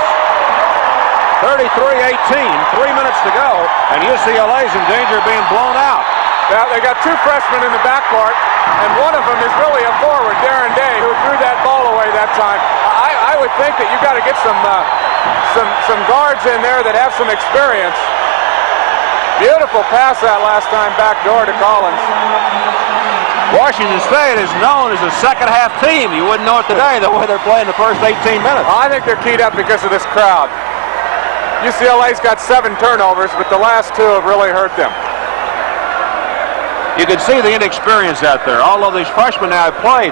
33-18, 3 minutes to go, and UCLA's in danger of being blown out. Yeah, they got 2 freshmen in the backcourt, and one of them is really a forward, Darren Day, who threw that ball away that time. I would think that you've got to get some guards in there that have some experience. Beautiful pass that last time, backdoor to Collins. Washington State is known as a second-half team. You wouldn't know it today the way they're playing the first 18 minutes. I think they're keyed up because of this crowd. UCLA's got 7 turnovers, but the last 2 have really hurt them. You can see the inexperience out there. All of these freshmen now have played.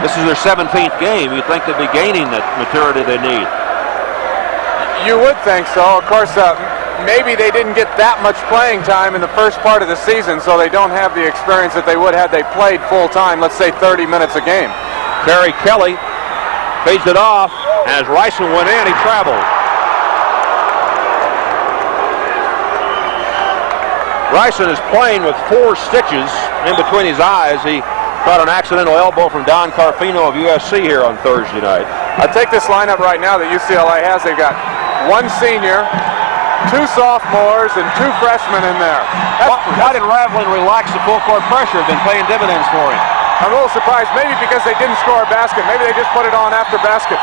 This is their 17th game. You'd think they'd be gaining that maturity they need. You would think so. Of course, maybe they didn't get that much playing time in the first part of the season, so they don't have the experience that they would had they played full time, let's say 30 minutes a game. Terry Kelly feeds it off. As Ryson went in, he traveled. Ryson is playing with 4 stitches in between his eyes. He caught an accidental elbow from Don Carfino of USC here on Thursday night. I take this lineup right now that UCLA has. They've got 1 senior, 2 sophomores, and 2 freshmen in there. Why did Raveling relax the full court pressure? Have been paying dividends for him. I'm a little surprised, maybe because they didn't score a basket. Maybe they just put it on after baskets.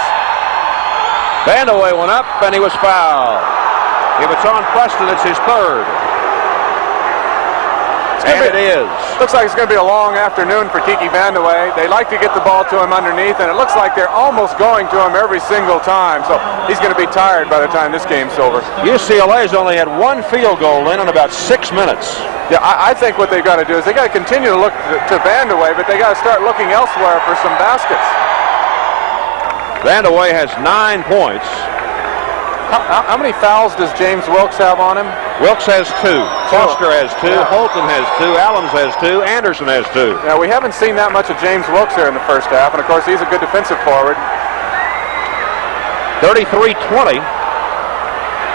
Vandaway went up, and he was fouled. If it's on Preston, it's his 3rd. And it is. Looks like it's going to be a long afternoon for Kiki Vandaway. They like to get the ball to him underneath, and it looks like they're almost going to him every single time. So he's going to be tired by the time this game's over. UCLA's only had 1 field goal in about 6 minutes. Yeah, I think what they've got to do is they got to continue to look to Vandaway, but they got to start looking elsewhere for some baskets. Vandaway has 9 points. How many fouls does James Wilkes have on him? Wilkes has 2. Foster has 2. Yeah. Holton has 2. Allums has 2. Anderson has 2. Yeah, we haven't seen that much of James Wilkes here in the first half, and of course he's a good defensive forward. 33-20.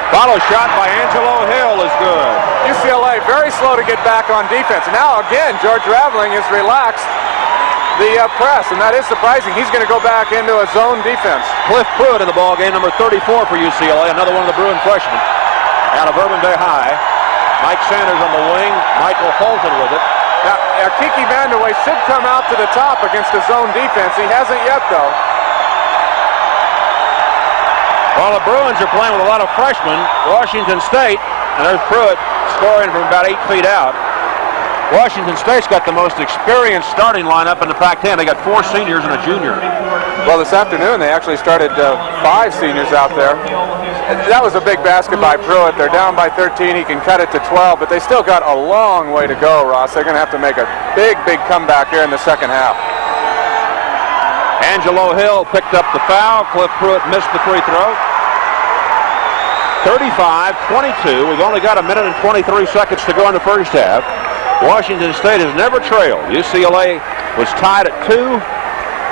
Follow shot by Angelo Hill is good. UCLA very slow to get back on defense. Now again, George Raveling has relaxed the press, and that is surprising. He's going to go back into a zone defense. Cliff Pruitt in the ball game, number 34 for UCLA, another one of the Bruin freshmen out of Urban Bay High. Mike Sanders on the wing, Michael Holton with it. Now Kiki Vandaway should come out to the top against a zone defense. He hasn't yet, though. While the Bruins are playing with a lot of freshmen, Washington State, and there's Pruitt scoring from about 8 feet out. Washington State's got the most experienced starting lineup in the Pac-10. They got 4 seniors and a junior. Well, this afternoon they actually started 5 seniors out there. That was a big basket by Pruitt. They're down by 13. He can cut it to 12, but they still got a long way to go, Ross. They're going to have to make a big, big comeback here in the second half. Angelo Hill picked up the foul. Cliff Pruitt missed the free throw. 35-22. We've only got 1 minute and 23 seconds to go in the first half. Washington State has never trailed. UCLA was tied at 2.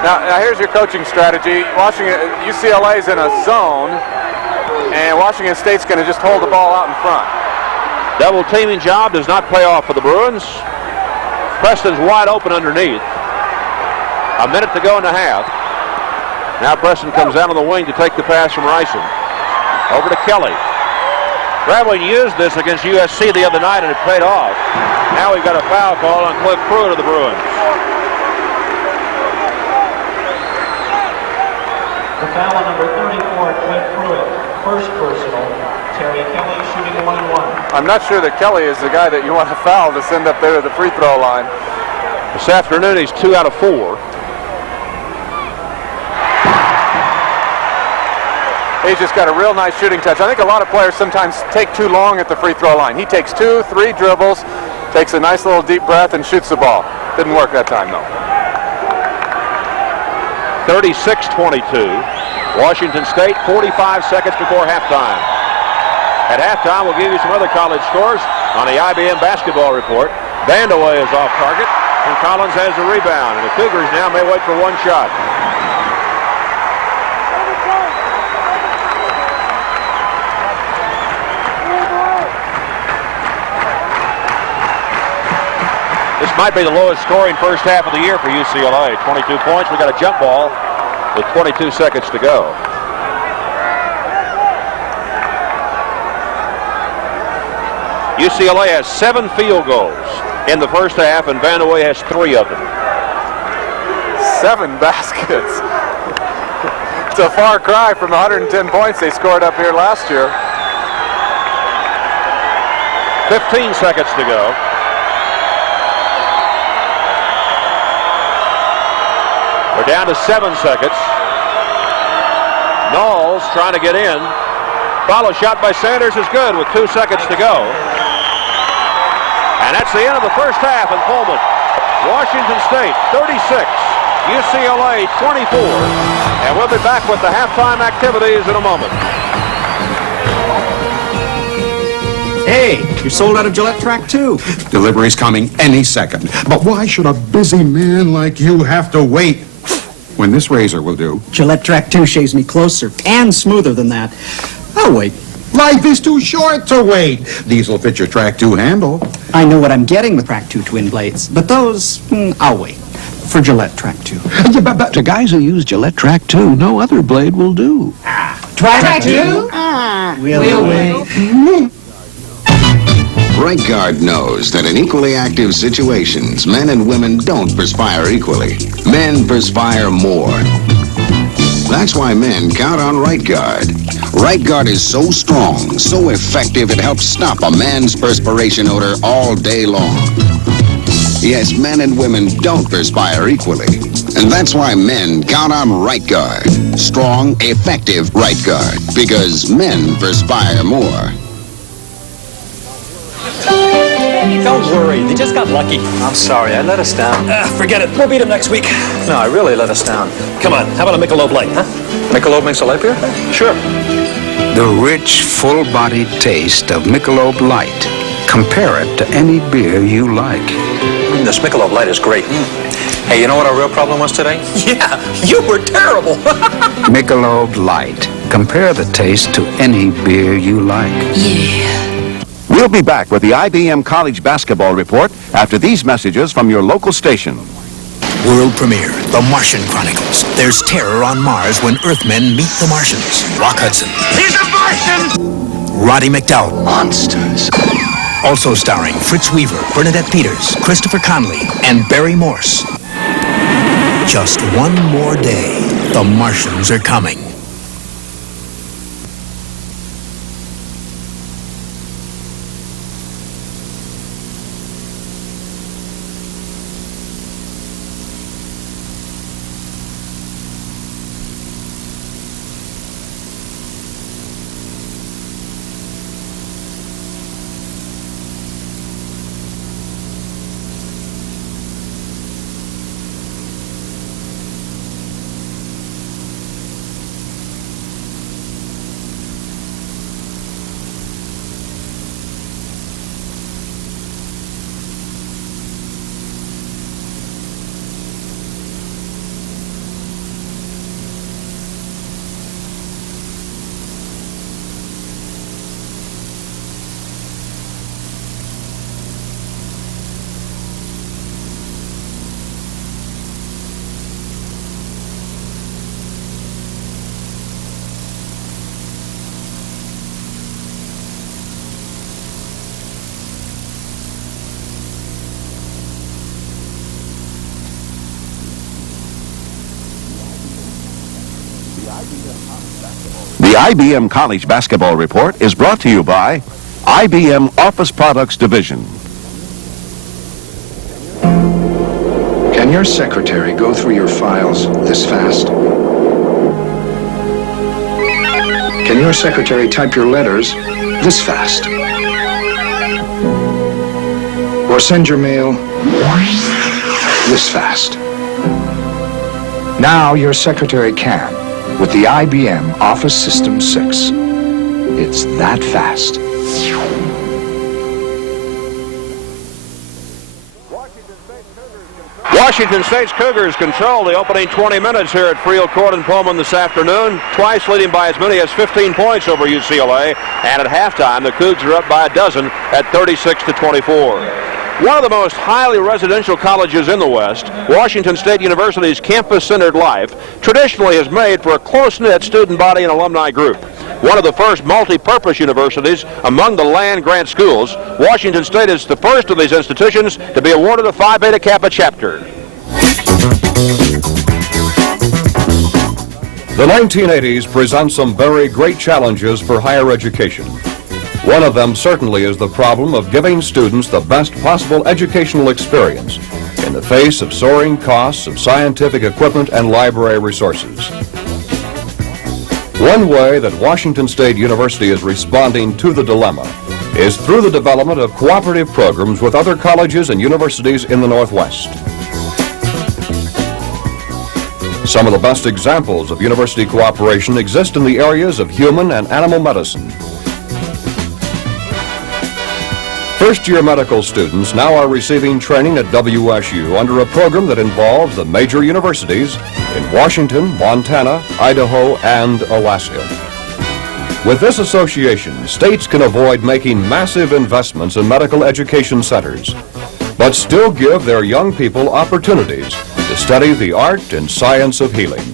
Now here's your coaching strategy. UCLA's in a zone, And Washington State's going to just hold the ball out in front. Double teaming job does not pay off for the Bruins. Preston's wide open underneath. A minute to go in the half. Now Preston comes down on the wing to take the pass from Ryson. Over to Kelly. Grambling used this against USC the other night and it paid off. Now we've got a foul call on Cliff Pruitt of the Bruins. The foul on number 34, Cliff Pruitt. First personal. Terry Kelly shooting 1-1. I'm not sure that Kelly is the guy that you want to foul to send up there to the free throw line. This afternoon he's 2 out of 4. He's just got a real nice shooting touch. I think a lot of players sometimes take too long at the free throw line. He takes 2, 3 dribbles, takes a nice little deep breath, and shoots the ball. Didn't work that time, though. 36-22. Washington State, 45 seconds before halftime. At halftime, we'll give you some other college scores on the IBM basketball report. Vandaway is off target, and Collins has the rebound. And the Cougars now may wait for one shot. This might be the lowest scoring first half of the year for UCLA. 22 points. We got a jump ball with 22 seconds to go. UCLA has 7 field goals in the first half, and Vandaway has 3 of them. 7 baskets. It's a far cry from the 110 points they scored up here last year. 15 seconds to go. We're down to 7 seconds. Knowles trying to get in. Follow shot by Sanders is good with 2 seconds to go. And that's the end of the first half in Pullman. Washington State 36, UCLA 24. And we'll be back with the halftime activities in a moment. Hey, you're sold out of Gillette Track 2. Delivery's coming any second. But why should a busy man like you have to wait when this razor will do? Gillette Track 2 shaves me closer and smoother than that. I'll wait. Life is too short to wait. These'll fit your Track 2 handle. I know what I'm getting with Track 2 twin blades, but those, I'll wait. For Gillette Track 2. To guys who use Gillette Track 2, no other blade will do. Track 2? We'll wait. Right Guard knows that in equally active situations, men and women don't perspire equally. Men perspire more. That's why men count on Right Guard. Right Guard is so strong, so effective, it helps stop a man's perspiration odor all day long. Yes, men and women don't perspire equally. And that's why men count on Right Guard. Strong, effective Right Guard. Because men perspire more. Don't worry, they just got lucky. I'm sorry, I let us down. Forget it, we'll beat them next week. No, I really let us down. Come on, how about a Michelob Light, huh? Michelob makes a light beer? Sure. The rich, full-bodied taste of Michelob Light. Compare it to any beer you like. This Michelob Light is great. Hey, you know what our real problem was today? Yeah, you were terrible. Michelob Light. Compare the taste to any beer you like. Yeah. We'll be back with the IBM College Basketball Report after these messages from your local station. World premiere, The Martian Chronicles. There's terror on Mars when Earthmen meet the Martians. Rock Hudson. He's a Martian! Roddy McDowell. Monsters. Also starring Fritz Weaver, Bernadette Peters, Christopher Conley, and Barry Morse. Just one more day, the Martians are coming. The IBM College Basketball Report is brought to you by IBM Office Products Division. Can your secretary go through your files this fast? Can your secretary type your letters this fast? Or send your mail this fast? Now your secretary can with the IBM Office System 6. It's that fast. Washington State's Cougars control the opening 20 minutes here at Friel Court in Pullman this afternoon, twice leading by as many as 15 points over UCLA, and at halftime the Cougs are up by a dozen at 36-24. One of the most highly residential colleges in the West, Washington State University's campus-centered life traditionally is made for a close-knit student body and alumni group. One of the first multi-purpose universities among the land-grant schools, Washington State is the first of these institutions to be awarded a Phi Beta Kappa chapter. The 1980s present some very great challenges for higher education. One of them certainly is the problem of giving students the best possible educational experience in the face of soaring costs of scientific equipment and library resources. One way that Washington State University is responding to the dilemma is through the development of cooperative programs with other colleges and universities in the Northwest. Some of the best examples of university cooperation exist in the areas of human and animal medicine. First-year medical students now are receiving training at WSU under a program that involves the major universities in Washington, Montana, Idaho, and Alaska. With this association, states can avoid making massive investments in medical education centers, but still give their young people opportunities to study the art and science of healing.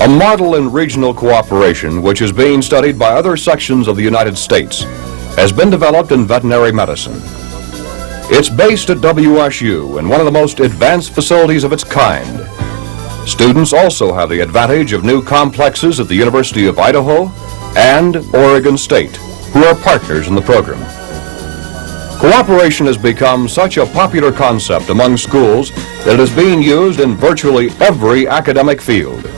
A model in regional cooperation, which is being studied by other sections of the United States, has been developed in veterinary medicine. It's based at WSU in one of the most advanced facilities of its kind. Students also have the advantage of new complexes at the University of Idaho and Oregon State, who are partners in the program. Cooperation has become such a popular concept among schools that it is being used in virtually every academic field.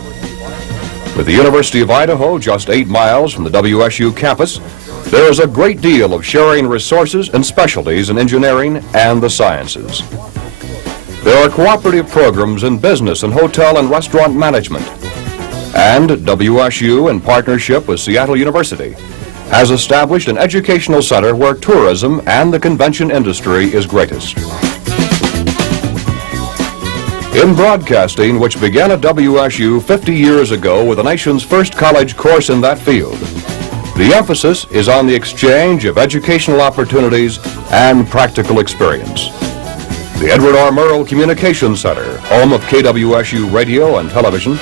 With the University of Idaho just 8 miles from the WSU campus, there is a great deal of sharing resources and specialties in engineering and the sciences. There are cooperative programs in business and hotel and restaurant management. And WSU, in partnership with Seattle University, has established an educational center where tourism and the convention industry is greatest. In broadcasting, which began at WSU 50 years ago with the nation's first college course in that field, the emphasis is on the exchange of educational opportunities and practical experience. The Edward R. Murrow Communications Center, home of KWSU radio and television,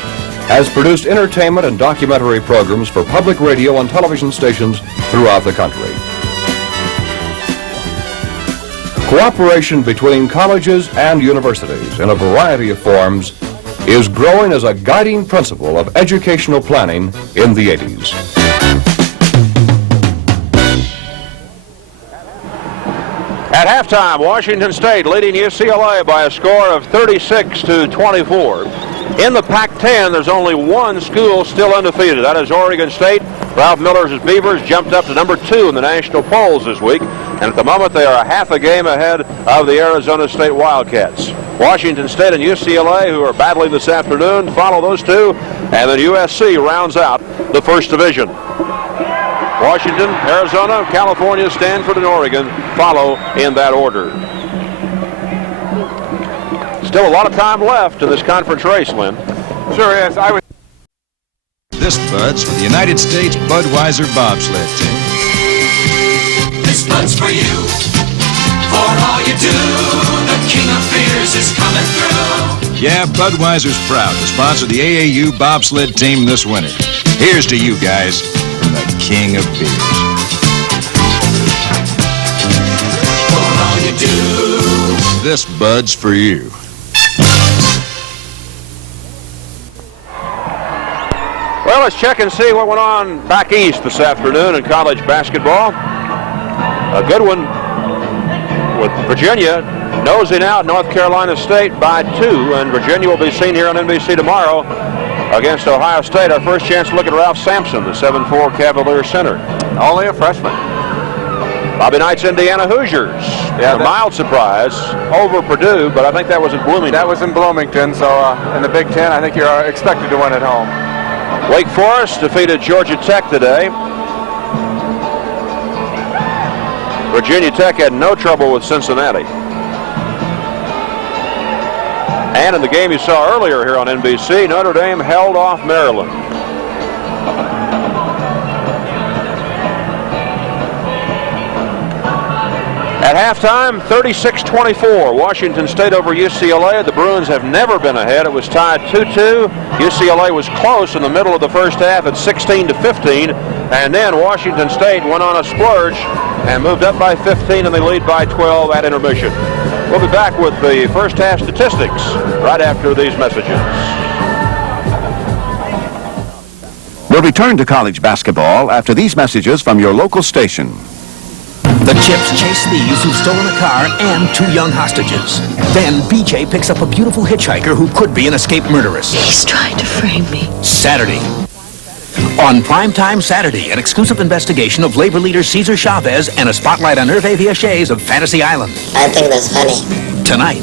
has produced entertainment and documentary programs for public radio and television stations throughout the country. Cooperation between colleges and universities in a variety of forms is growing as a guiding principle of educational planning in the 80s. At halftime, Washington State leading UCLA by a score of 36-24. In the Pac-10, there's only one school still undefeated. That is Oregon State. Ralph Miller's Beavers jumped up to number 2 in the national polls this week. And at the moment, they are a half a game ahead of the Arizona State Wildcats. Washington State and UCLA, who are battling this afternoon, follow those two. And then USC rounds out the first division. Washington, Arizona, California, Stanford, and Oregon follow in that order. Still a lot of time left in this conference race, Lynn. Sure is. This Bud's for the United States Budweiser bobsled team. This Bud's for you. For all you do, the king of beers is coming through. Yeah, Budweiser's proud to sponsor the AAU bobsled team this winter. Here's to you guys from the king of beers. For all you do. This Bud's for you. Well, let's check and see what went on back east this afternoon in college basketball. A good one with Virginia nosing out North Carolina State by 2, and Virginia will be seen here on NBC tomorrow against Ohio State. Our first chance to look at Ralph Sampson, the 7'4" Cavalier center. Only a freshman. Bobby Knight's Indiana Hoosiers. Yeah, a mild surprise over Purdue, but I think that was in Bloomington. That was in Bloomington, so in the Big Ten, I think you're expected to win at home. Wake Forest defeated Georgia Tech today. Virginia Tech had no trouble with Cincinnati. And in the game you saw earlier here on NBC, Notre Dame held off Maryland. At halftime, 36-24, Washington State over UCLA. The Bruins have never been ahead. It was tied 2-2. UCLA was close in the middle of the first half at 16-15, and then Washington State went on a splurge and moved up by 15, and they lead by 12 at intermission. We'll be back with the first half statistics right after these messages. We'll return to college basketball after these messages from your local station. The Chips chase thieves who've stolen a car and 2 young hostages. Then BJ picks up a beautiful hitchhiker who could be an escaped murderess. He's trying to frame me. Saturday. On Primetime Saturday, an exclusive investigation of labor leader Cesar Chavez and a spotlight on Hervé Villachez of Fantasy Island. I think that's funny. Tonight.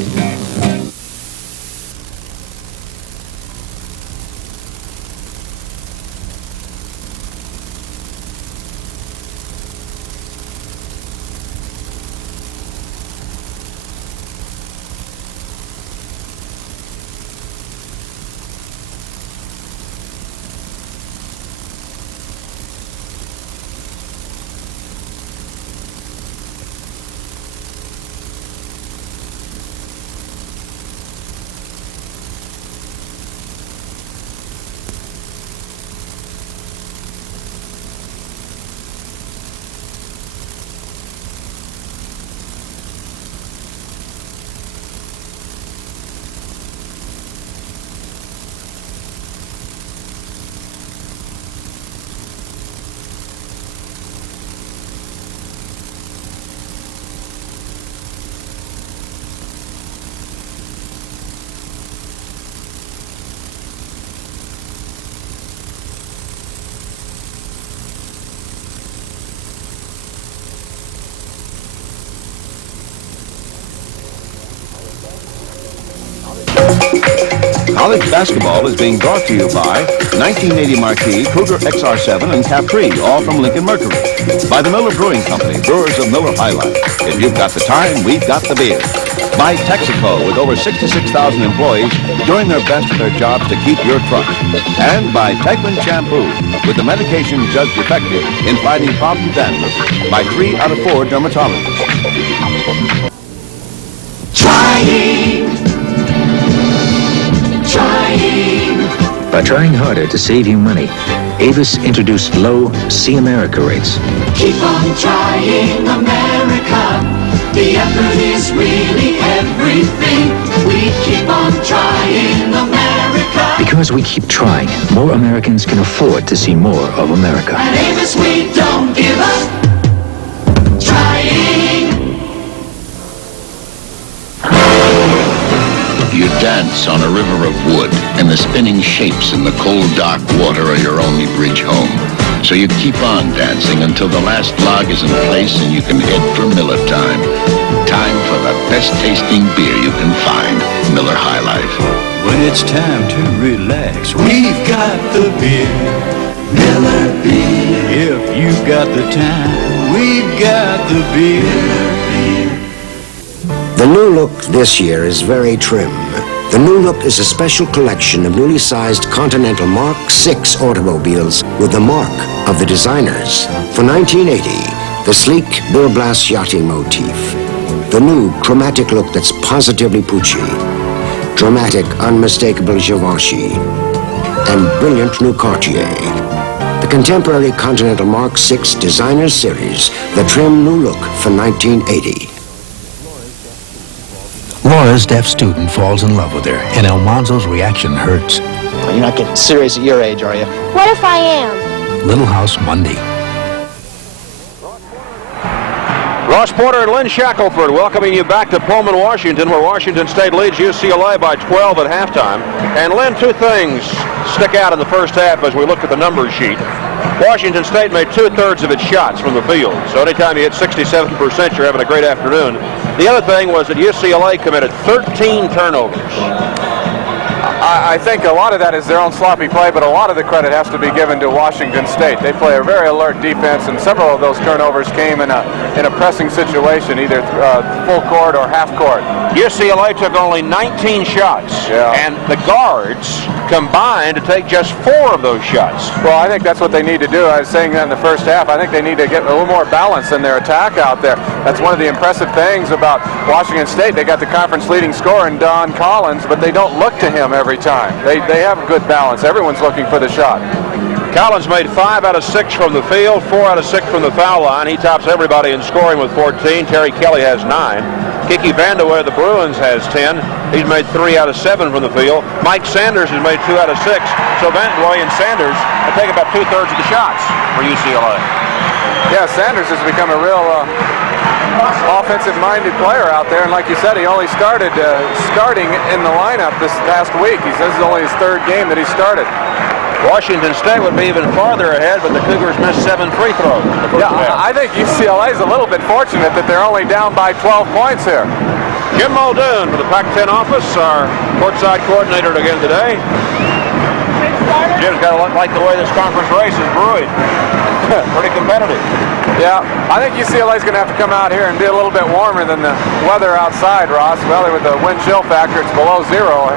College basketball is being brought to you by 1980 Marquis, Cougar XR7, and Capri, all from Lincoln Mercury. By the Miller Brewing Company, brewers of Miller High Life. If you've got the time, we've got the beer. By Texaco, with over 66,000 employees doing their best at their jobs to keep your trust. And by Tegman Shampoo, with the medication judged effective in fighting problem dandruff by 3 out of 4 dermatologists. By trying harder to save you money, Avis introduced low See America rates. Keep on trying, America. The effort is really everything. We keep on trying, America. Because we keep trying, more Americans can afford to see more of America. At Avis, we don't give up. Trying. You dance on a river of wood, and the spinning shapes in the cold, dark water are your only bridge home. So you keep on dancing until the last log is in place and you can head for Miller time. Time for the best tasting beer you can find, Miller High Life. When it's time to relax, we've got the beer, Miller beer. If you've got the time, we've got the beer. The new look this year is very trim. The new look is a special collection of newly sized Continental Mark VI automobiles with the mark of the designers. For 1980, the sleek Bill Blass yachting motif. The new chromatic look that's positively Pucci. Dramatic, unmistakable Givenchy. And brilliant new Cartier. The contemporary Continental Mark VI Designer Series, the trim new look for 1980. Laura's deaf student falls in love with her, and Almanzo's reaction hurts. You're not getting serious at your age, are you? What if I am? Little House Monday. Ross Porter and Lynn Shackelford welcoming you back to Pullman, Washington, where Washington State leads UCLA by 12 at halftime. And Lynn, two things stick out in the first half as we look at the numbers sheet. Washington State made 2/3 of its shots from the field. So anytime you hit 67%, you're having a great afternoon. The other thing was that UCLA committed 13 turnovers. I think a lot of that is their own sloppy play, but a lot of the credit has to be given to Washington State. They play a very alert defense, and several of those turnovers came in a pressing situation, either full court or half court. UCLA took only 19 shots, and the guards combined to take just 4 of those shots. Well, I think that's what they need to do. I was saying that in the first half. I think they need to get a little more balance in their attack out there. That's one of the impressive things about Washington State. They got the conference leading scorer in Don Collins, but they don't look to him every time. They have good balance. Everyone's looking for the shot. Collins made 5 out of 6 from the field, 4 out of 6 from the foul line. He tops everybody in scoring with 14. Terry Kelly has 9. Kiki Vandeweghe of the Bruins has 10. He's made 3 out of 7 from the field. Mike Sanders has made 2 out of 6. So Vandeweghe and Sanders have taken about 2/3 of the shots for UCLA. Yeah, Sanders has become a real offensive-minded player out there, and like you said, he only started starting in the lineup this past week. He says it's only his 3rd game that he started. Washington State would be even farther ahead, but the Cougars missed 7 free throws. Yeah, I think UCLA is a little bit fortunate that they're only down by 12 points here. Jim Muldoon for the Pac-10 office, our courtside coordinator again today. Jim's got to like the way this conference race is brewing. Pretty competitive. Yeah, I think UCLA is going to have to come out here and be a little bit warmer than the weather outside, Ross. Well, with the wind chill factor, it's below 0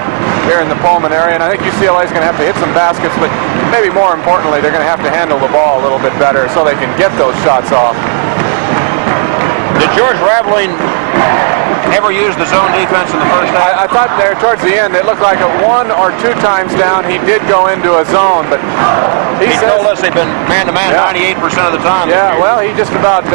here in the Pullman area, and I think UCLA is going to have to hit some baskets, but maybe more importantly, they're going to have to handle the ball a little bit better so they can get those shots off. Did George Raveling ever use the zone defense in the first half? I thought there towards the end, it looked like 1 or 2 times down, he did go into a zone, but he told us they've been man-to-man 98% of the time. Yeah, well, he just about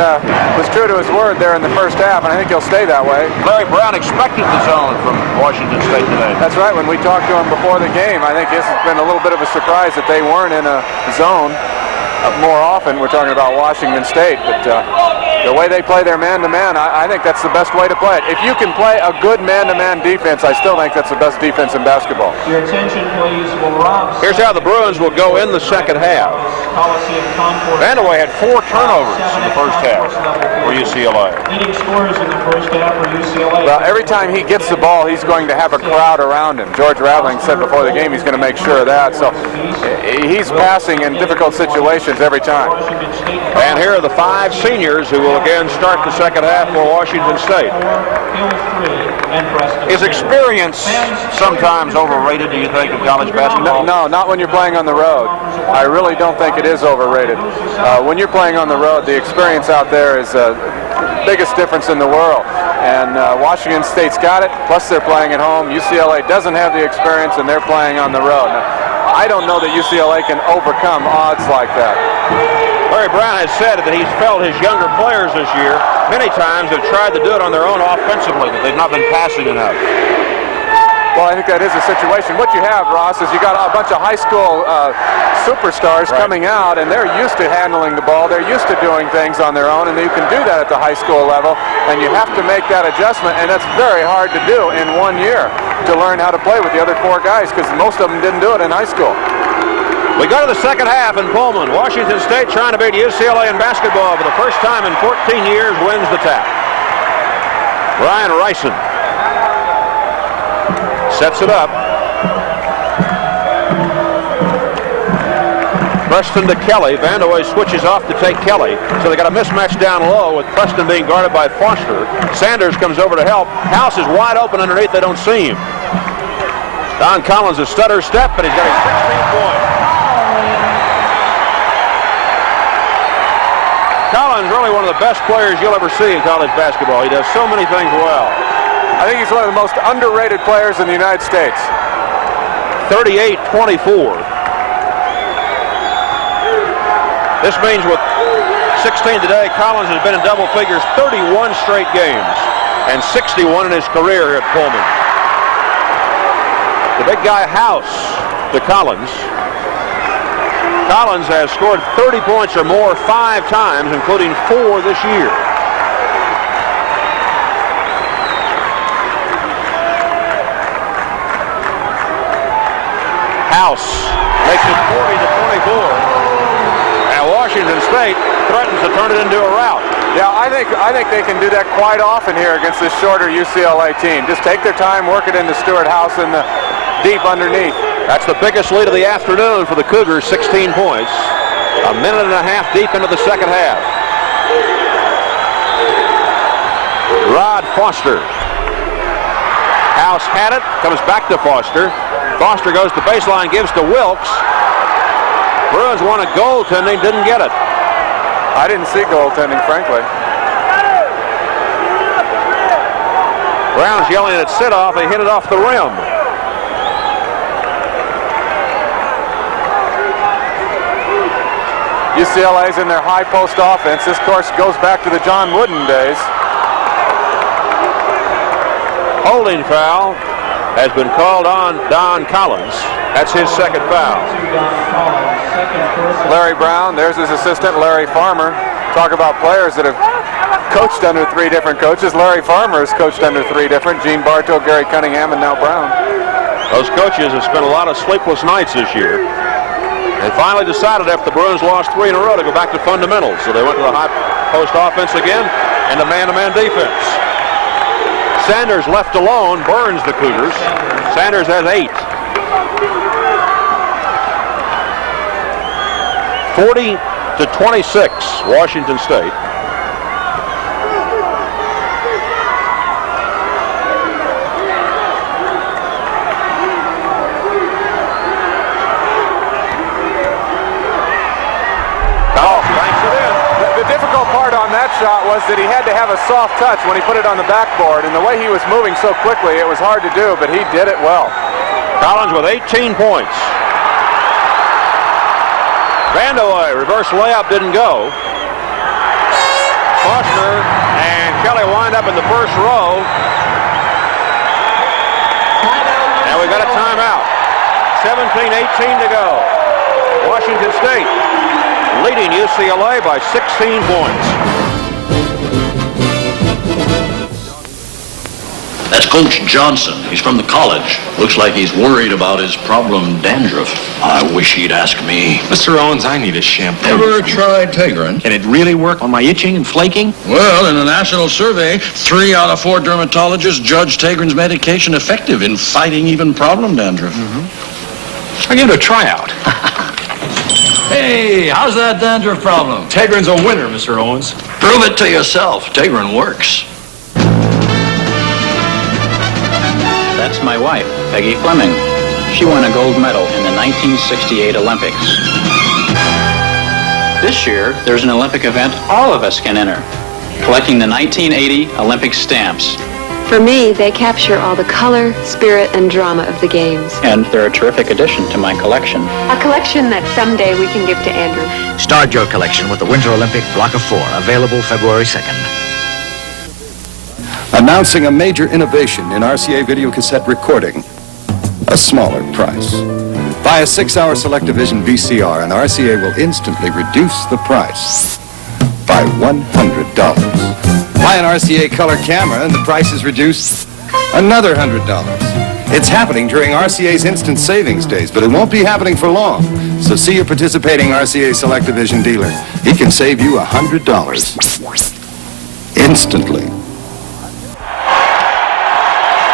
was true to his word there in the first half, and I think he'll stay that way. Larry Brown expected the zone from Washington State today. That's right. When we talked to him before the game, I think this has been a little bit of a surprise that they weren't in a zone more often. We're talking about Washington State, but the way they play their man-to-man, I think that's the best way to play it. If you can play a good man-to-man defense, I still think that's the best defense in basketball. Your attention, please. Here's how the Bruins will go in the second half. Vandeweghe had 4 turnovers in the first half for UCLA. Leading scorers in the first half for UCLA. Well, every time he gets the ball, he's going to have a crowd around him. George Raveling said before the game he's going to make sure of that. So he's passing in difficult situations every time. And here are the 5 seniors who will again start the second half for Washington State. Is experience sometimes overrated, do you think, in college basketball? No, not when you're playing on the road. I really don't think it is overrated. When you're playing on the road, the experience out there is the biggest difference in the world. And Washington State's got it, plus they're playing at home. UCLA doesn't have the experience, and they're playing on the road. Now, I don't know that UCLA can overcome odds like that. Larry Brown has said that he's felt his younger players this year many times have tried to do it on their own offensively, that they've not been passing enough. Well, I think that is a situation. What you have, Ross, is you got a bunch of high school superstars coming out, and they're used to handling the ball. They're used to doing things on their own, and you can do that at the high school level, and you have to make that adjustment, and that's very hard to do in 1 year to learn how to play with the other 4 guys, because most of them didn't do it in high school. We go to the second half in Pullman. Washington State trying to beat UCLA in basketball for the first time in 14 years wins the tap. Brian Ryson sets it up. Preston to Kelly. Vandeweghe switches off to take Kelly. So they got a mismatch down low with Preston being guarded by Foster. Sanders comes over to help. House is wide open underneath. They don't see him. Don Collins a stutter step, but he's got a 16-point. Collins really one of the best players you'll ever see in college basketball. He does so many things well. I think he's one of the most underrated players in the United States. 38-24. This means with 16 today, Collins has been in double figures 31 straight games. and 61 in his career here at Pullman. The big guy House to Collins. Collins has scored 30 points or more 5 times, including 4 this year. House makes it 40-24. And Washington State threatens to turn it into a rout. Yeah, I think they can do that quite often here against this shorter UCLA team. Just take their time, work it into Stewart House in the deep underneath. That's the biggest lead of the afternoon for the Cougars, 16 points. A minute and a half deep into the second half. Rod Foster. House had it, comes back to Foster. Foster goes to baseline, gives to Wilkes. Bruins wanted goaltending, didn't get it. I didn't see goaltending, frankly. Brown's yelling at sit-off. They hit it off the rim. UCLA's in their high post offense. This course goes back to the John Wooden days. Holding foul has been called on Don Collins. That's his second foul. Larry Brown, there's his assistant, Larry Farmer. Talk about players that have coached under 3 different coaches. Larry Farmer has coached under 3 different. Gene Bartow, Gary Cunningham, and now Brown. Those coaches have spent a lot of sleepless nights this year. They finally decided after the Bruins lost 3 in a row to go back to fundamentals. So they went to the high post offense again and the man-to-man defense. Sanders left alone burns the Cougars. Sanders has 8. 40-26, Washington State. Shot was that he had to have a soft touch when he put it on the backboard, and the way he was moving so quickly, it was hard to do, but he did it well. Collins with 18 points. Vandewaay, reverse layup, didn't go. Foster and Kelly wind up in the first row. And we got a timeout. 17-18 to go. Washington State leading UCLA by 16 points. That's Coach Johnson. He's from the college. Looks like he's worried about his problem dandruff. I wish he'd ask me. Mr. Owens, I need a shampoo. Ever tried Tegrin? Can it really work on my itching and flaking? Well, in a national survey, 3 out of 4 dermatologists judged Tegrin's medication effective in fighting even problem dandruff. I'll give it a tryout. Hey, how's that dandruff problem? Tegrin's a winner, Mr. Owens. Prove it to yourself. Tegrin works. That's my wife, Peggy Fleming. She won a gold medal in the 1968 Olympics. This year, there's an Olympic event all of us can enter, collecting the 1980 Olympic stamps. For me, they capture all the color, spirit, and drama of the games. And they're a terrific addition to my collection. A collection that someday we can give to Andrew. Start your collection with the Winter Olympic Block of 4, available February 2nd. Announcing a major innovation in RCA video cassette recording, a smaller price. Buy a 6-hour Selectavision VCR and RCA will instantly reduce the price by $100. Buy an RCA color camera and the price is reduced another $100. It's happening during RCA's Instant Savings Days, but it won't be happening for long. So see your participating RCA Selectavision dealer. He can save you $100 instantly.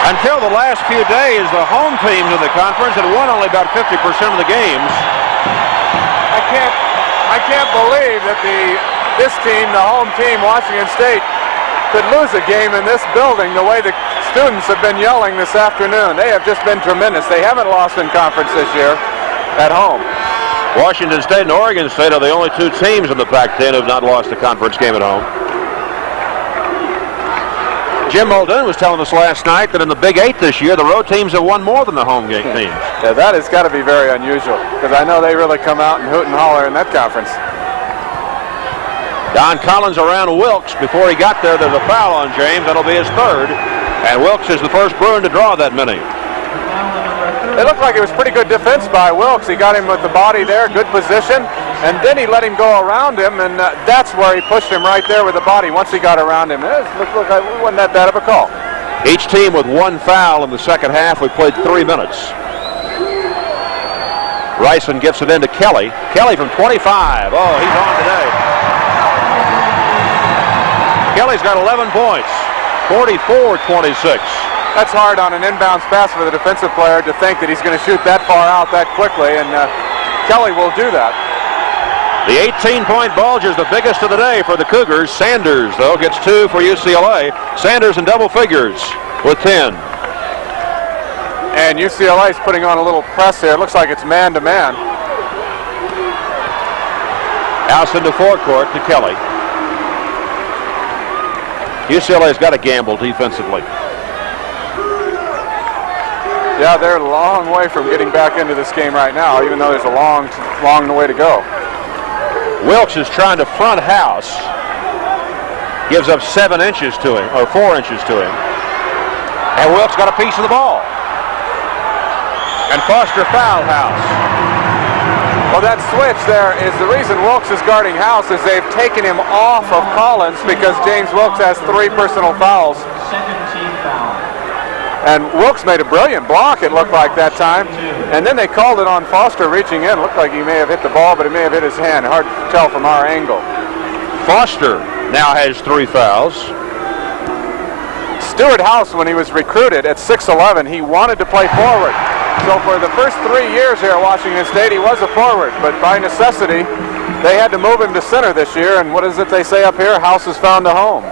Until the last few days, the home teams of the conference had won only about 50% of the games. I can't believe that this team, the home team, Washington State, could lose a game in this building the way the students have been yelling this afternoon. They have just been tremendous. They haven't lost in conference this year at home. Washington State and Oregon State are the only 2 teams in the Pac-10 who have not lost a conference game at home. Jim Muldoon was telling us last night that in the Big 8 this year, the road teams have won more than the home game teams. Yeah, that has got to be very unusual, because I know they really come out and hoot and holler in that conference. Don Collins around Wilkes. Before he got there, there's a foul on James. That'll be his third. And Wilkes is the first Bruin to draw that many. It looked like it was pretty good defense by Wilkes. He got him with the body there, good position, and then he let him go around him, and that's where he pushed him right there with the body once he got around him. It looked like it wasn't that bad of a call. Each team with one foul in the second half. We played 3 minutes. Ryson gets it into Kelly. Kelly from 25. Oh, he's on today. Kelly's got 11 points, 44-26. That's hard on an inbounds pass for the defensive player to think that he's going to shoot that far out that quickly, and Kelly will do that. The 18-point bulge is the biggest of the day for the Cougars. Sanders, though, gets 2 for UCLA. Sanders in double figures with 10. And UCLA's putting on a little press here. It looks like it's man-to-man. House into forecourt to Kelly. UCLA's got to gamble defensively. Yeah, they're a long way from getting back into this game right now, even though there's a long way to go. Wilkes is trying to front House. Gives up 7 inches to him, or 4 inches to him. And Wilkes got a piece of the ball. And Foster fouled House. Well, that switch there is the reason Wilkes is guarding House, is they've taken him off of Collins because James Wilkes has 3 personal fouls. And Wilkes made a brilliant block, it looked like that time. And then they called it on Foster reaching in. Looked like he may have hit the ball, but it may have hit his hand. Hard to tell from our angle. Foster now has 3 fouls. Stuart House, when he was recruited at 6'11", he wanted to play forward. So for the first 3 years here at Washington State, he was a forward. But by necessity, they had to move him to center this year. And what is it they say up here? House has found a home.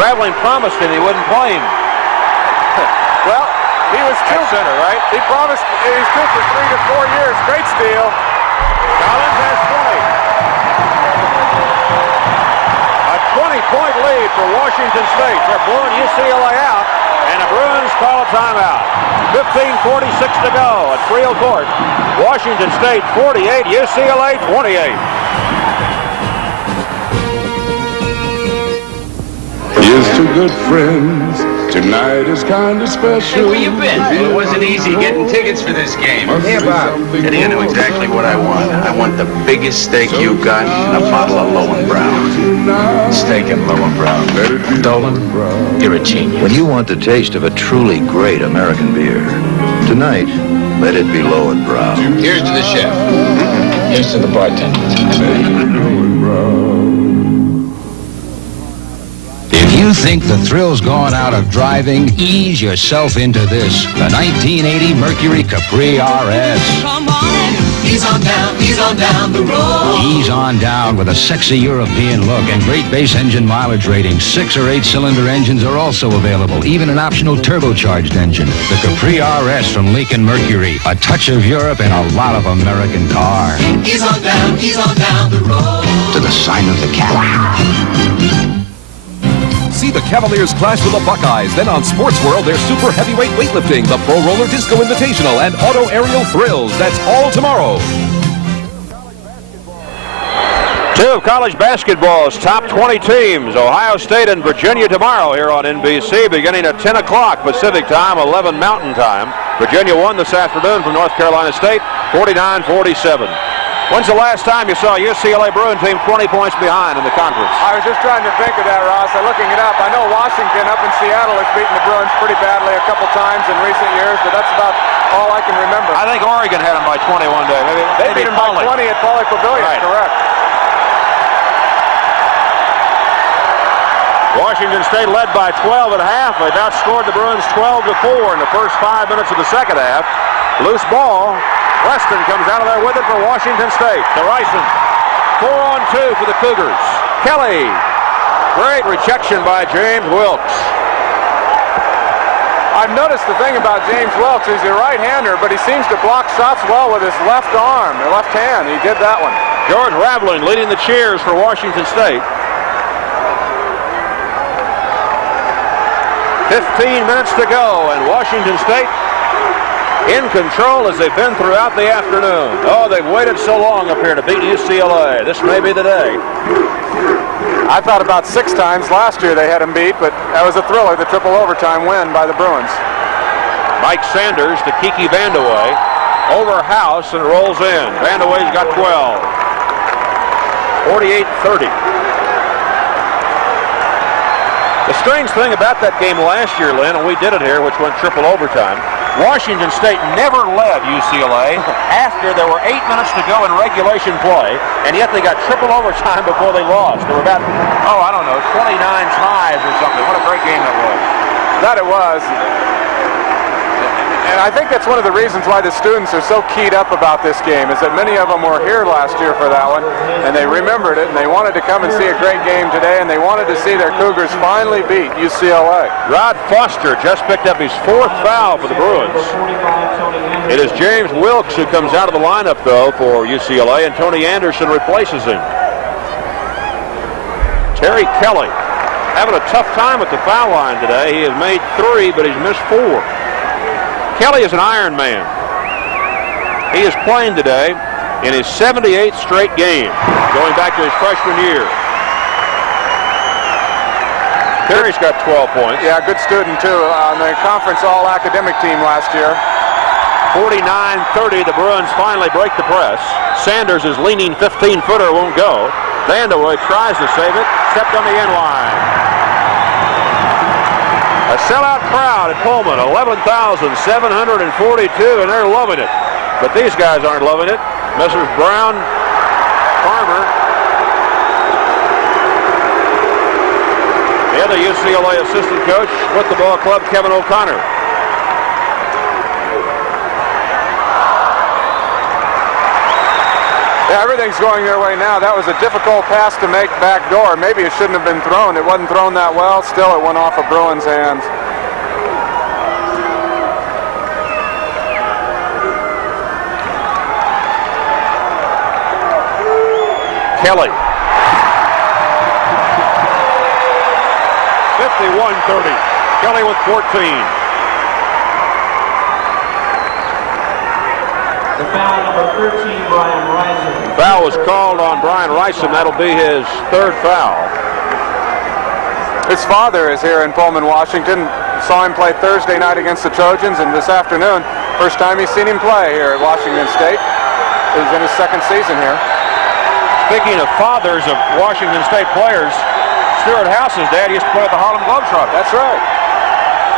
Raveling promised him he wouldn't play him. Well, he was 2 center, right? He promised he's 2 for 3 to 4 years. Great steal. Collins has 20. A 20-point lead for Washington State. They're blowing UCLA out, and the Bruins call a timeout. 15:46 to go at Creel Court. Washington State 48, UCLA 28. Here's to good friends. Tonight is kind of special. Hey, where you been? Well, it wasn't easy getting tickets for this game. Hey, Bob. Eddie, I know exactly what I want. I want the biggest steak you got and a bottle of Lowenbrow. Steak and Lowenbrow. Dolan, you're a genius. When you want the taste of a truly great American beer, tonight, let it be Lowenbrow. Here's to the chef. Here's to the bartender. If you think the thrill's gone out of driving, ease yourself into this. The 1980 Mercury Capri RS. Come on, ease on down the road. Ease on down with a sexy European look and great base engine mileage ratings. 6 or 8 cylinder engines are also available, even an optional turbocharged engine. The Capri RS from Lincoln Mercury. A touch of Europe and a lot of American car. Ease on down the road. To the sign of the cat. See the Cavaliers clash with the Buckeyes. Then on Sports World, their super heavyweight weightlifting, the Pro Roller Disco Invitational, and Auto Aerial Thrills. That's all tomorrow. 2 of college basketball's top 20 teams, Ohio State and Virginia tomorrow here on NBC, beginning at 10 o'clock Pacific time, 11 Mountain time. Virginia won this afternoon from North Carolina State, 49-47. When's the last time you saw a UCLA Bruin team 20 points behind in the conference? I was just trying to think of that, Ross. I'm looking it up. I know Washington up in Seattle has beaten the Bruins pretty badly a couple times in recent years, but that's about all I can remember. I think Oregon had them by 20 one day. They beat them by 20 at Pauley Pavilion, right. Correct. Washington State led by 12 at half. They've outscored the Bruins 12-4 in the first 5 minutes of the second half. Loose ball. Weston comes out of there with it for Washington State. To Ryson. 4-on-2 for the Cougars. Kelly. Great rejection by James Wilkes. I've noticed the thing about James Wilkes, he's a right-hander, but he seems to block shots well with his left arm, or left hand. He did that one. George Raveling leading the cheers for Washington State. 15 minutes to go, and Washington State in control as they've been throughout the afternoon. Oh, they've waited so long up here to beat UCLA. This may be the day. I thought about 6 times last year they had them beat, but that was a thriller, the triple overtime win by the Bruins. Mike Sanders to Kiki Vandeweghe. Over House and rolls in. Vandeweghe's got 12. 48-30. The strange thing about that game last year, Lynn, and we did it here, which went triple overtime, Washington State never led UCLA after there were 8 minutes to go in regulation play, and yet they got triple overtime before they lost. There were about, 29 ties or something. What a great game that was. That it was. And I think that's one of the reasons why the students are so keyed up about this game, is that many of them were here last year for that one, and they remembered it, and they wanted to come and see a great game today, and they wanted to see their Cougars finally beat UCLA. Rod Foster just picked up his 4th foul for the Bruins. It is James Wilkes who comes out of the lineup, though, for UCLA, and Tony Anderson replaces him. Terry Kelly having a tough time at the foul line today. He has made 3, but he's missed 4. Kelly is an Iron Man. He is playing today in his 78th straight game, going back to his freshman year. Terry's got 12 points. Yeah, good student, too, on the conference all-academic team last year. 49-30, the Bruins finally break the press. Sanders is leaning 15-footer, won't go. Vandeweghe tries to save it, stepped on the end line. A sellout crowd at Pullman, 11,742, and they're loving it. But these guys aren't loving it. Messrs. Brown, Farmer, the other UCLA assistant coach with the ball club, Kevin O'Connor. Yeah, everything's going their way now. That was a difficult pass to make back door. Maybe it shouldn't have been thrown. It wasn't thrown that well. Still, it went off of Bruins' hands. Kelly. 51-30. Kelly with 14. The foul number 13, Brian Rison. Foul was called on Brian Rison. That'll be his 3rd foul. His father is here in Pullman, Washington. Saw him play Thursday night against the Trojans, and this afternoon, first time he's seen him play here at Washington State. He's in his 2nd season here. Speaking of fathers of Washington State players, Stuart House's dad used to play at the Harlem Globetrotters. That's right.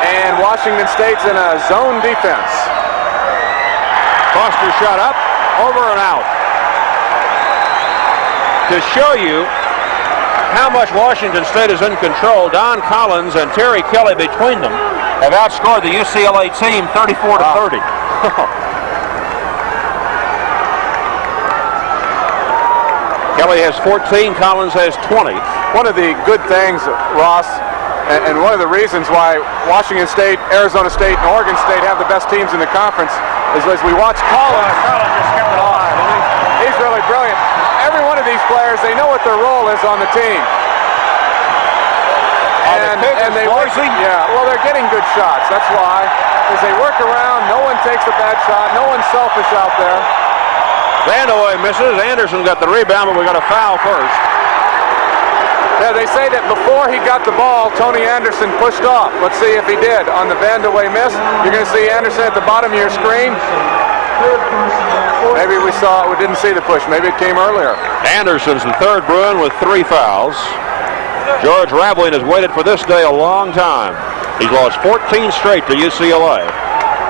And Washington State's in a zone defense. Foster shot up, over and out. To show you how much Washington State is in control, Don Collins and Terry Kelly between them have outscored the UCLA team 34-30. Kelly has 14, Collins has 20. One of the good things, Ross, and one of the reasons why Washington State, Arizona State, and Oregon State have the best teams in the conference is as we watch Collins. Collins just kept it alive. He's really brilliant. Every one of these players, they know what their role is on the team. And they work, they're getting good shots. That's why. As they work around, no one takes a bad shot. No one's selfish out there. Vandeweghe misses. Anderson got the rebound, but we got a foul first. Yeah, they say that before he got the ball, Tony Anderson pushed off. Let's see if he did. On the Vandeweghe miss, you're going to see Anderson at the bottom of your screen. Maybe we didn't see the push. Maybe it came earlier. Anderson's the 3rd Bruin with 3 fouls. George Raveling has waited for this day a long time. He's lost 14 straight to UCLA.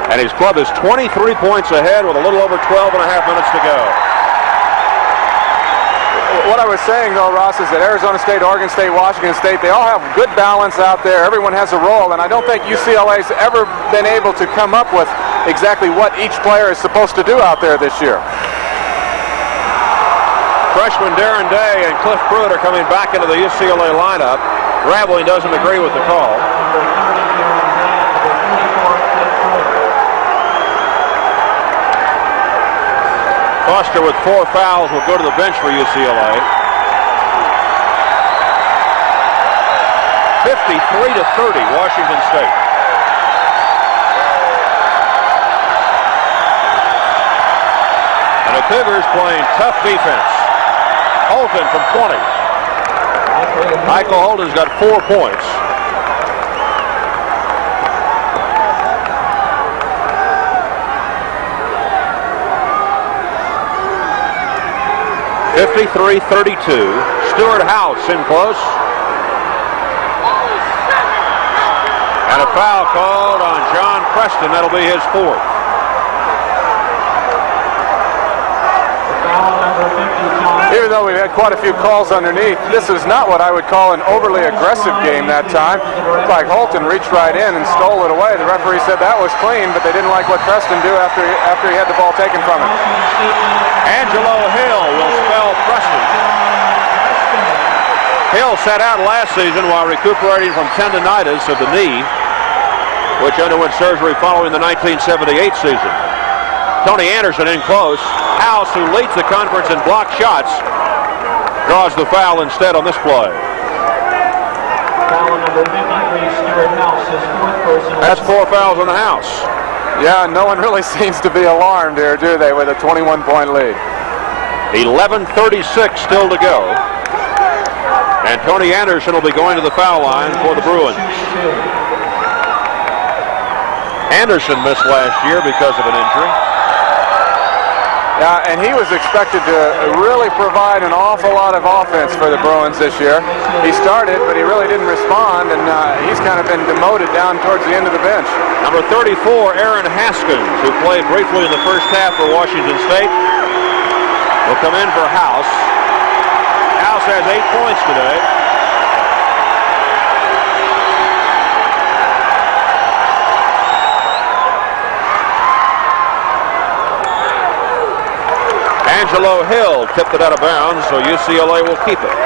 And his club is 23 points ahead with a little over 12 and a half minutes to go. What I was saying, though, Ross, is that Arizona State, Oregon State, Washington State, they all have good balance out there. Everyone has a role, and I don't think UCLA's ever been able to come up with exactly what each player is supposed to do out there this year. Freshman Darren Day and Cliff Pruitt are coming back into the UCLA lineup. Raveling doesn't agree with the call. Foster with 4 fouls will go to the bench for UCLA. 53-30, Washington State. the Cougars playing tough defense. Holton from 20. Michael Holton's got 4 points. (53-32). Stuart House in close. And a foul called on John Preston. That'll be his 4th. Even though we've had quite a few calls underneath, this is not what I would call an overly aggressive game that time. Looked like Holton reached right in and stole it away. The referee said that was clean, but they didn't like what Preston do after he had the ball taken from him. Angelo Hill will spell Preston. Hill sat out last season while recuperating from tendonitis of the knee, which underwent surgery following the 1978 season. Tony Anderson in close. House, who leads the conference in block shots, draws the foul instead on this play. Foul number 53, Stuart House, his 4th personal. That's 4 fouls on the House. Yeah, no one really seems to be alarmed here, do they, with a 21-point lead. 11:36 still to go. And Tony Anderson will be going to the foul line for the Bruins. Anderson missed last year because of an injury. Yeah, and he was expected to really provide an awful lot of offense for the Bruins this year. He started, but he really didn't respond, and he's kind of been demoted down towards the end of the bench. Number 34, Aaron Haskins, who played briefly in the first half for Washington State, will come in for House. House has 8 points today. Angelo Hill tipped it out of bounds, so UCLA will keep it.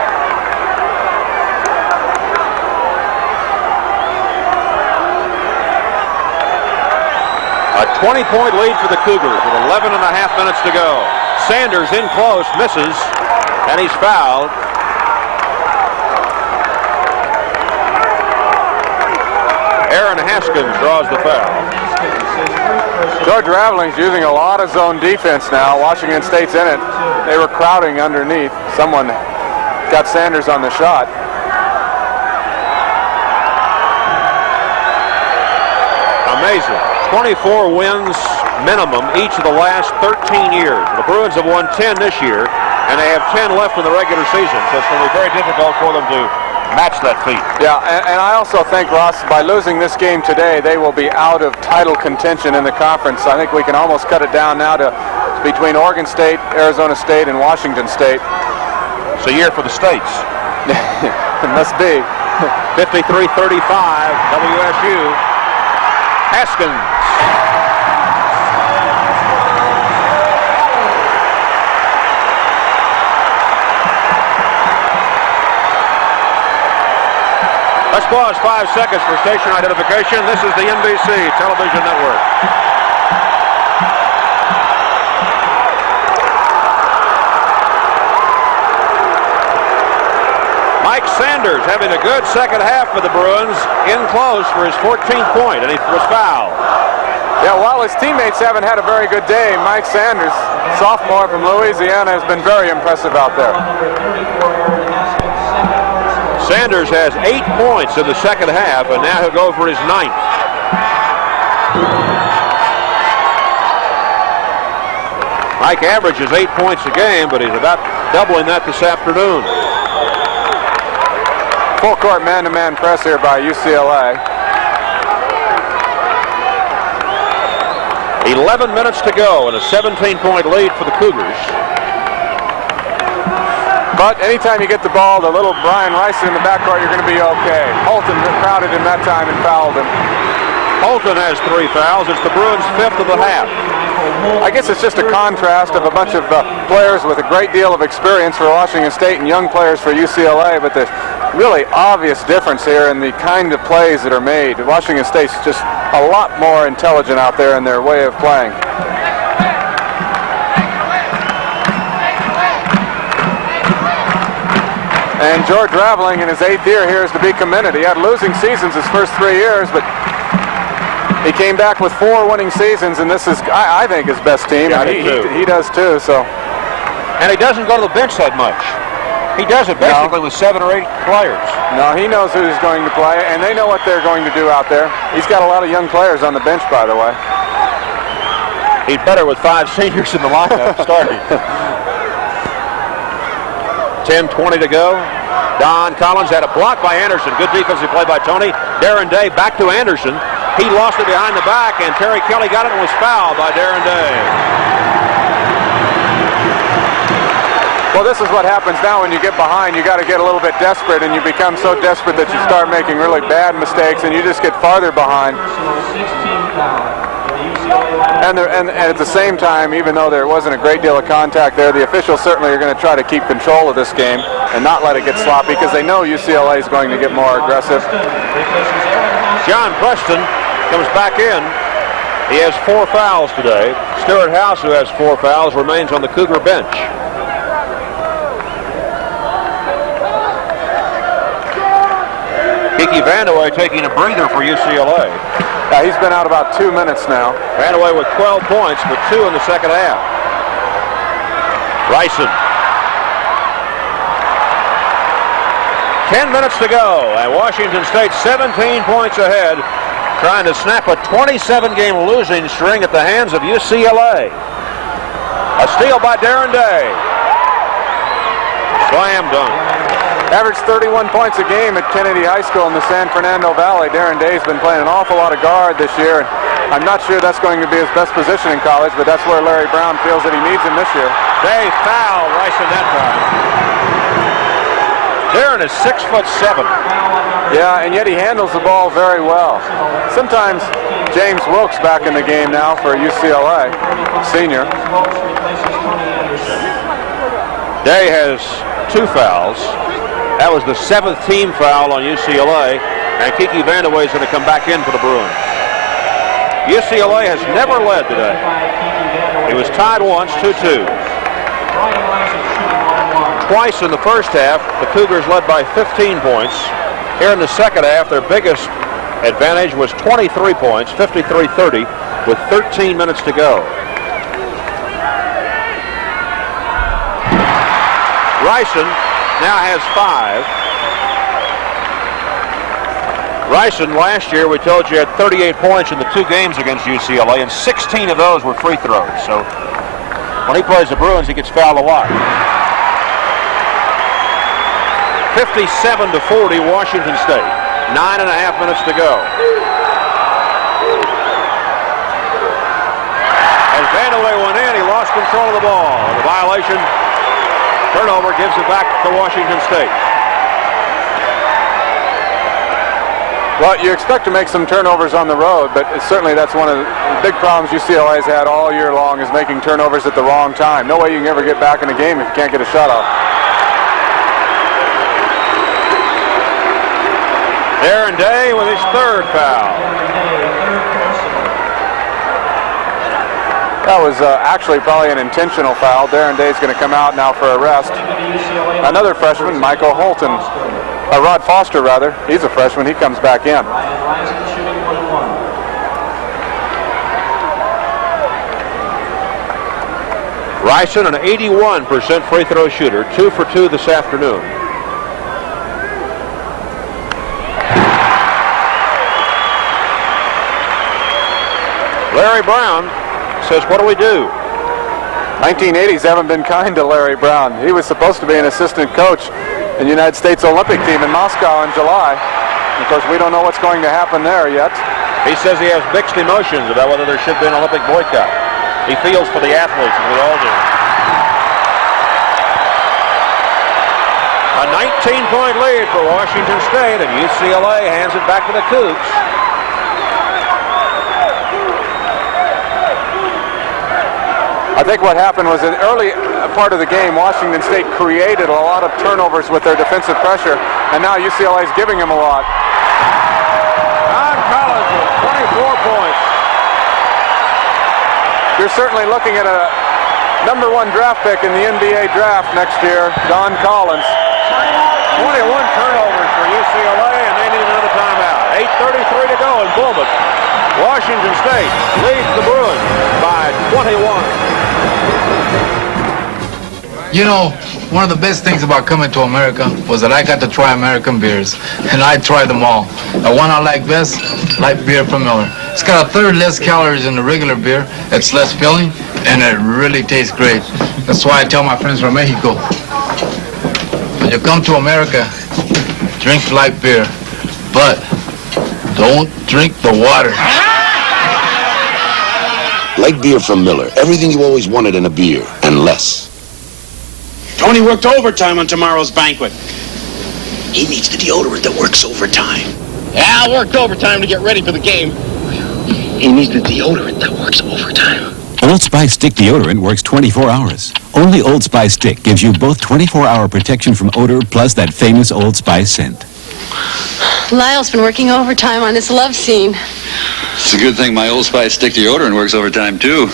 A 20-point lead for the Cougars with 11 and a half minutes to go. Sanders in close, misses, and he's fouled. Aaron Haskins draws the foul. George Raveling's using a lot of zone defense now. Washington State's in it. They were crowding underneath. Someone got Sanders on the shot. Amazing. 24 wins minimum each of the last 13 years. The Bruins have won 10 this year, and they have 10 left in the regular season, so it's going to be very difficult for them to match that feat. Yeah, and I also think, Ross, by losing this game today, they will be out of title contention in the conference. I think we can almost cut it down now to between Oregon State, Arizona State, and Washington State. It's a year for the states. It must be. 53-35, WSU. Haskins. Let's pause 5 seconds for station identification. This is the NBC Television Network. Mike Sanders having a good second half for the Bruins, in close for his 14th point, and he was fouled. Yeah, while his teammates haven't had a very good day, Mike Sanders, sophomore from Louisiana, has been very impressive out there. Sanders has 8 points in the second half, and now he'll go for his 9th. Mike averages 8 points a game, but he's about doubling that this afternoon. Full court man-to-man press here by UCLA. 11 minutes to go and a 17-point lead for the Cougars. But anytime you get the ball to little Brian Rice in the backcourt, you're going to be okay. Holton crowded him that time and fouled him. Holton has 3 fouls. It's the Bruins' 5th of the half. I guess it's just a contrast of a bunch of players with a great deal of experience for Washington State and young players for UCLA, but the really obvious difference here in the kind of plays that are made. Washington State's just a lot more intelligent out there in their way of playing. And George Raveling in his 8th year here is to be commended. He had losing seasons his first 3 years, but He came back with 4 winning seasons, and this is, I think, his best team. Yeah, and he does too. So, and he doesn't go to the bench that much. He does it basically with 7 or 8 players. No, he knows who's going to play, and they know what they're going to do out there. He's got a lot of young players on the bench, by the way. He's better with 5 seniors in the lineup starting. 10:20 to go. Don Collins had a block by Anderson. Good defensive play by Tony. Darren Day back to Anderson. He lost it behind the back, and Terry Kelly got it and was fouled by Darren Day. Well, this is what happens now when you get behind. You got to get a little bit desperate, and you become so desperate that you start making really bad mistakes, and you just get farther behind. And at the same time, even though there wasn't a great deal of contact there, the officials certainly are going to try to keep control of this game and not let it get sloppy, because they know UCLA is going to get more aggressive. John Preston comes back in. He has 4 fouls today. Stuart House, who has 4 fouls, remains on the Cougar bench. Kiki Vandeweghe taking a breather for UCLA. He's been out about 2 minutes now. Vandeweghe with 12 points, but 2 in the second half. Ryson. 10 minutes to go, and Washington State 17 points ahead, trying to snap a 27-game losing string at the hands of UCLA. A steal by Darren Day. Slam dunk. Averaged 31 points a game at Kennedy High School in the San Fernando Valley. Darren Day's been playing an awful lot of guard this year. I'm not sure that's going to be his best position in college, but that's where Larry Brown feels that he needs him this year. They foul Ryson that time. Darren is 6'7". Yeah, and yet he handles the ball very well. Sometimes James Wilkes back in the game now for UCLA, senior. Day has 2 fouls. That was the 7th team foul on UCLA, and Kiki Vandeweghe is going to come back in for the Bruins. UCLA has never led today. It was tied once, 2-2. Twice in the first half, the Cougars led by 15 points. Here in the second half, their biggest advantage was 23 points, 53-30, with 13 minutes to go. Ryson now has 5. Ryson last year, we told you, had 38 points in the 2 games against UCLA, and 16 of those were free throws. So when he plays the Bruins, he gets fouled a lot. 57-40, Washington State. 9.5 minutes to go. As Vandeweghe went in, he lost control of the ball. The violation, turnover, gives it back to Washington State. Well, you expect to make some turnovers on the road, but certainly that's one of the big problems UCLA has had all year long, is making turnovers at the wrong time. No way you can ever get back in a game if you can't get a shot off. Darren Day with his 3rd foul. That was actually probably an intentional foul. Darren Day's going to come out now for a rest. Another freshman, Michael Holton. Rod Foster, rather. He's a freshman. He comes back in. Ryson, an 81% free throw shooter, 2 for 2 this afternoon. Larry Brown says, what do we do? 1980s haven't been kind to Larry Brown. He was supposed to be an assistant coach in the United States Olympic team in Moscow in July. Of course, we don't know what's going to happen there yet. He says he has mixed emotions about whether there should be an Olympic boycott. He feels for the athletes, as we all do. A 19-point lead for Washington State, and UCLA hands it back to the Cougs. I think what happened was in the early part of the game, Washington State created a lot of turnovers with their defensive pressure, and now UCLA is giving them a lot. Don Collins with 24 points. You're certainly looking at a #1 draft pick in the NBA draft next year, Don Collins. 21 turnovers for UCLA, and they need another timeout. 8:33 to go in Pullman. Washington State leads the Bruins by 21. You know, one of the best things about coming to America was that I got to try American beers, and I tried them all. The one I like best, light beer from Miller. It's got a third less calories than the regular beer. It's less filling, and it really tastes great. That's why I tell my friends from Mexico, when you come to America, drink light beer, but don't drink the water. Light beer from Miller. Everything you always wanted in a beer, and less. Tony worked overtime on tomorrow's banquet. He needs the deodorant that works overtime. Al worked overtime to get ready for the game. He needs the deodorant that works overtime. Old Spice Stick deodorant works 24 hours. Only Old Spice Stick gives you both 24-hour protection from odor plus that famous Old Spice scent. Lyle's been working overtime on his love scene. It's a good thing my Old Spice Stick deodorant works overtime, too.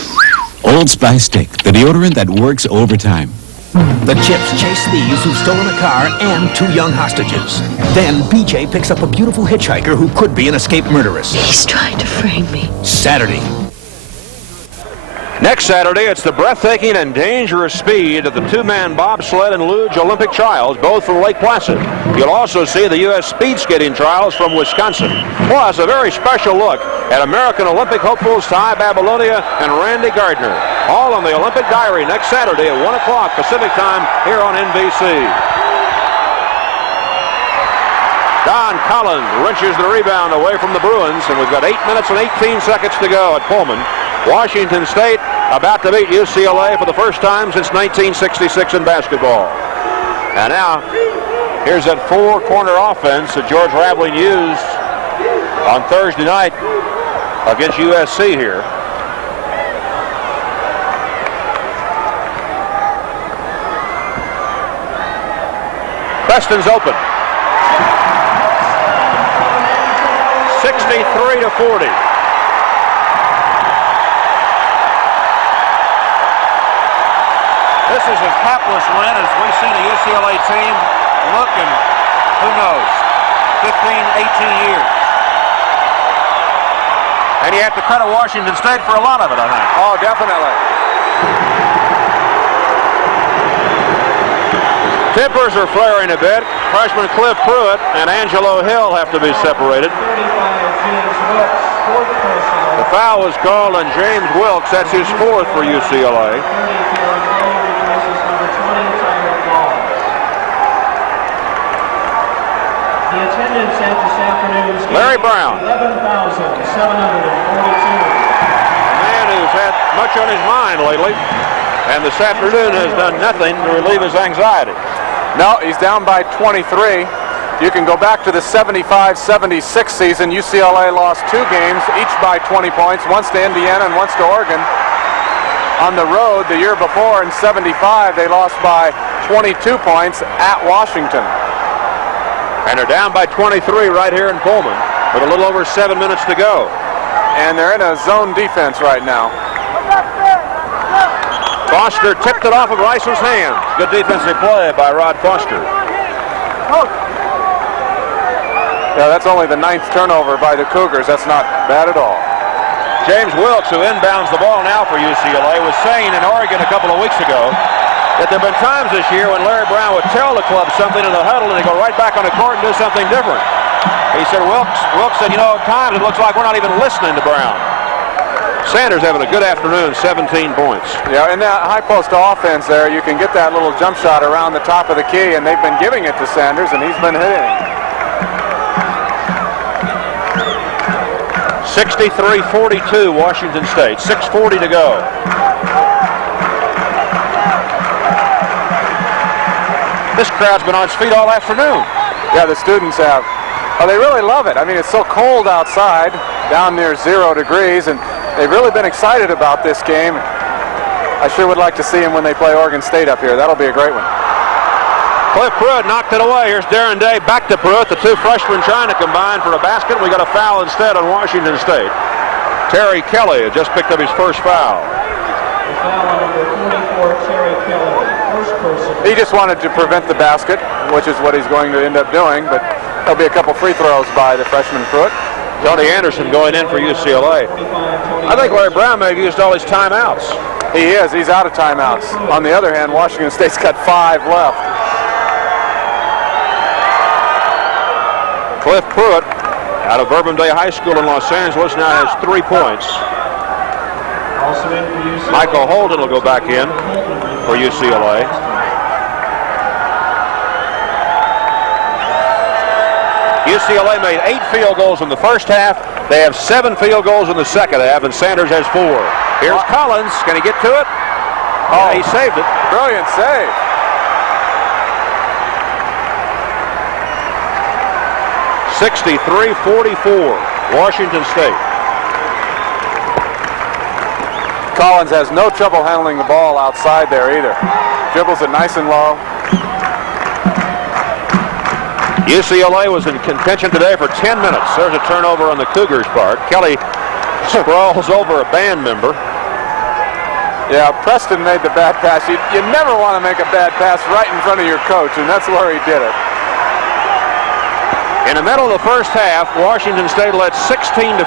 Old Spice Stick, the deodorant that works overtime. The Chips chase thieves who've stolen a car and 2 young hostages. Then BJ picks up a beautiful hitchhiker who could be an escaped murderess. He's trying to frame me. Saturday. Next Saturday, it's the breathtaking and dangerous speed of the 2-man bobsled and luge Olympic trials, both from Lake Placid. You'll also see the U.S. speed skating trials from Wisconsin. Plus, a very special look at American Olympic hopefuls Ty Babylonia and Randy Gardner. All on the Olympic Diary next Saturday at 1 o'clock Pacific time here on NBC. Don Collins wrenches the rebound away from the Bruins, and we've got 8 minutes and 18 seconds to go at Pullman. Washington State about to beat UCLA for the first time since 1966 in basketball. And now, here's that 4-corner offense that George Raveling used on Thursday night against USC here. Preston's open. 63-40. This is a hapless win as we've seen a UCLA team look in, who knows, 15, 18 years. And you have to credit Washington State for a lot of it, I think. Oh, definitely. Tempers are flaring a bit. Freshman Cliff Pruitt and Angelo Hill have to be separated. The foul was called on James Wilkes. That's his 4th for UCLA. The attendance at this afternoon's game, Larry Brown. 11,742. A man who's had much on his mind lately, and this afternoon has done nothing to relieve his anxiety. No, he's down by 23. You can go back to the 75-76 season. UCLA lost 2 games, each by 20 points, once to Indiana and once to Oregon. On the road the year before in 75, they lost by 22 points at Washington. And they're down by 23 right here in Pullman with a little over 7 minutes to go. And they're in a zone defense right now. Foster tipped it off of Rice's hands. Good defensive play by Rod Foster. Yeah, that's only the 9th turnover by the Cougars. That's not bad at all. James Wilkes, who inbounds the ball now for UCLA, was saying in Oregon a couple of weeks ago that there have been times this year when Larry Brown would tell the club something in the huddle and they go right back on the court and do something different. He said, Wilkes said, you know, at times it looks like we're not even listening to Brown. Sanders having a good afternoon, 17 points. Yeah, in that high post offense there, you can get that little jump shot around the top of the key, and they've been giving it to Sanders, and he's been hitting. 63-42 Washington State, 6:40 to go. This crowd's been on its feet all afternoon. Yeah, the students have. Oh, they really love it. I mean, it's so cold outside, down near 0 degrees, and they've really been excited about this game. I sure would like to see them when they play Oregon State up here. That'll be a great one. Cliff Pruitt knocked it away. Here's Darren Day back to Pruitt. The 2 freshmen trying to combine for a basket. We got a foul instead on Washington State. Terry Kelly had just picked up his first foul. The foul on number 44, Terry Kelly. First person. He just wanted to prevent the basket, which is what he's going to end up doing, but there'll be a couple free throws by the freshman Pruitt. Tony Anderson going in for UCLA. I think Larry Brown may have used all his timeouts. He is. He's out of timeouts. On the other hand, Washington State's got 5 left. Cliff Pruitt, out of Bourbon Day High School in Los Angeles, now has 3 points. Michael Holden will go back in for UCLA. UCLA made 8 field goals in the first half. They have 7 field goals in the second half, and Sanders has 4. Here's Collins. Can he get to it? Oh, he saved it. Brilliant save. (63-44), Washington State. Collins has no trouble handling the ball outside there either. Dribbles it nice and low. UCLA was in contention today for 10 minutes. There's a turnover on the Cougars' part. Kelly sprawls over a band member. Yeah, Preston made the bad pass. You never want to make a bad pass right in front of your coach, and that's where he did it. In the middle of the first half, Washington State led 16-15.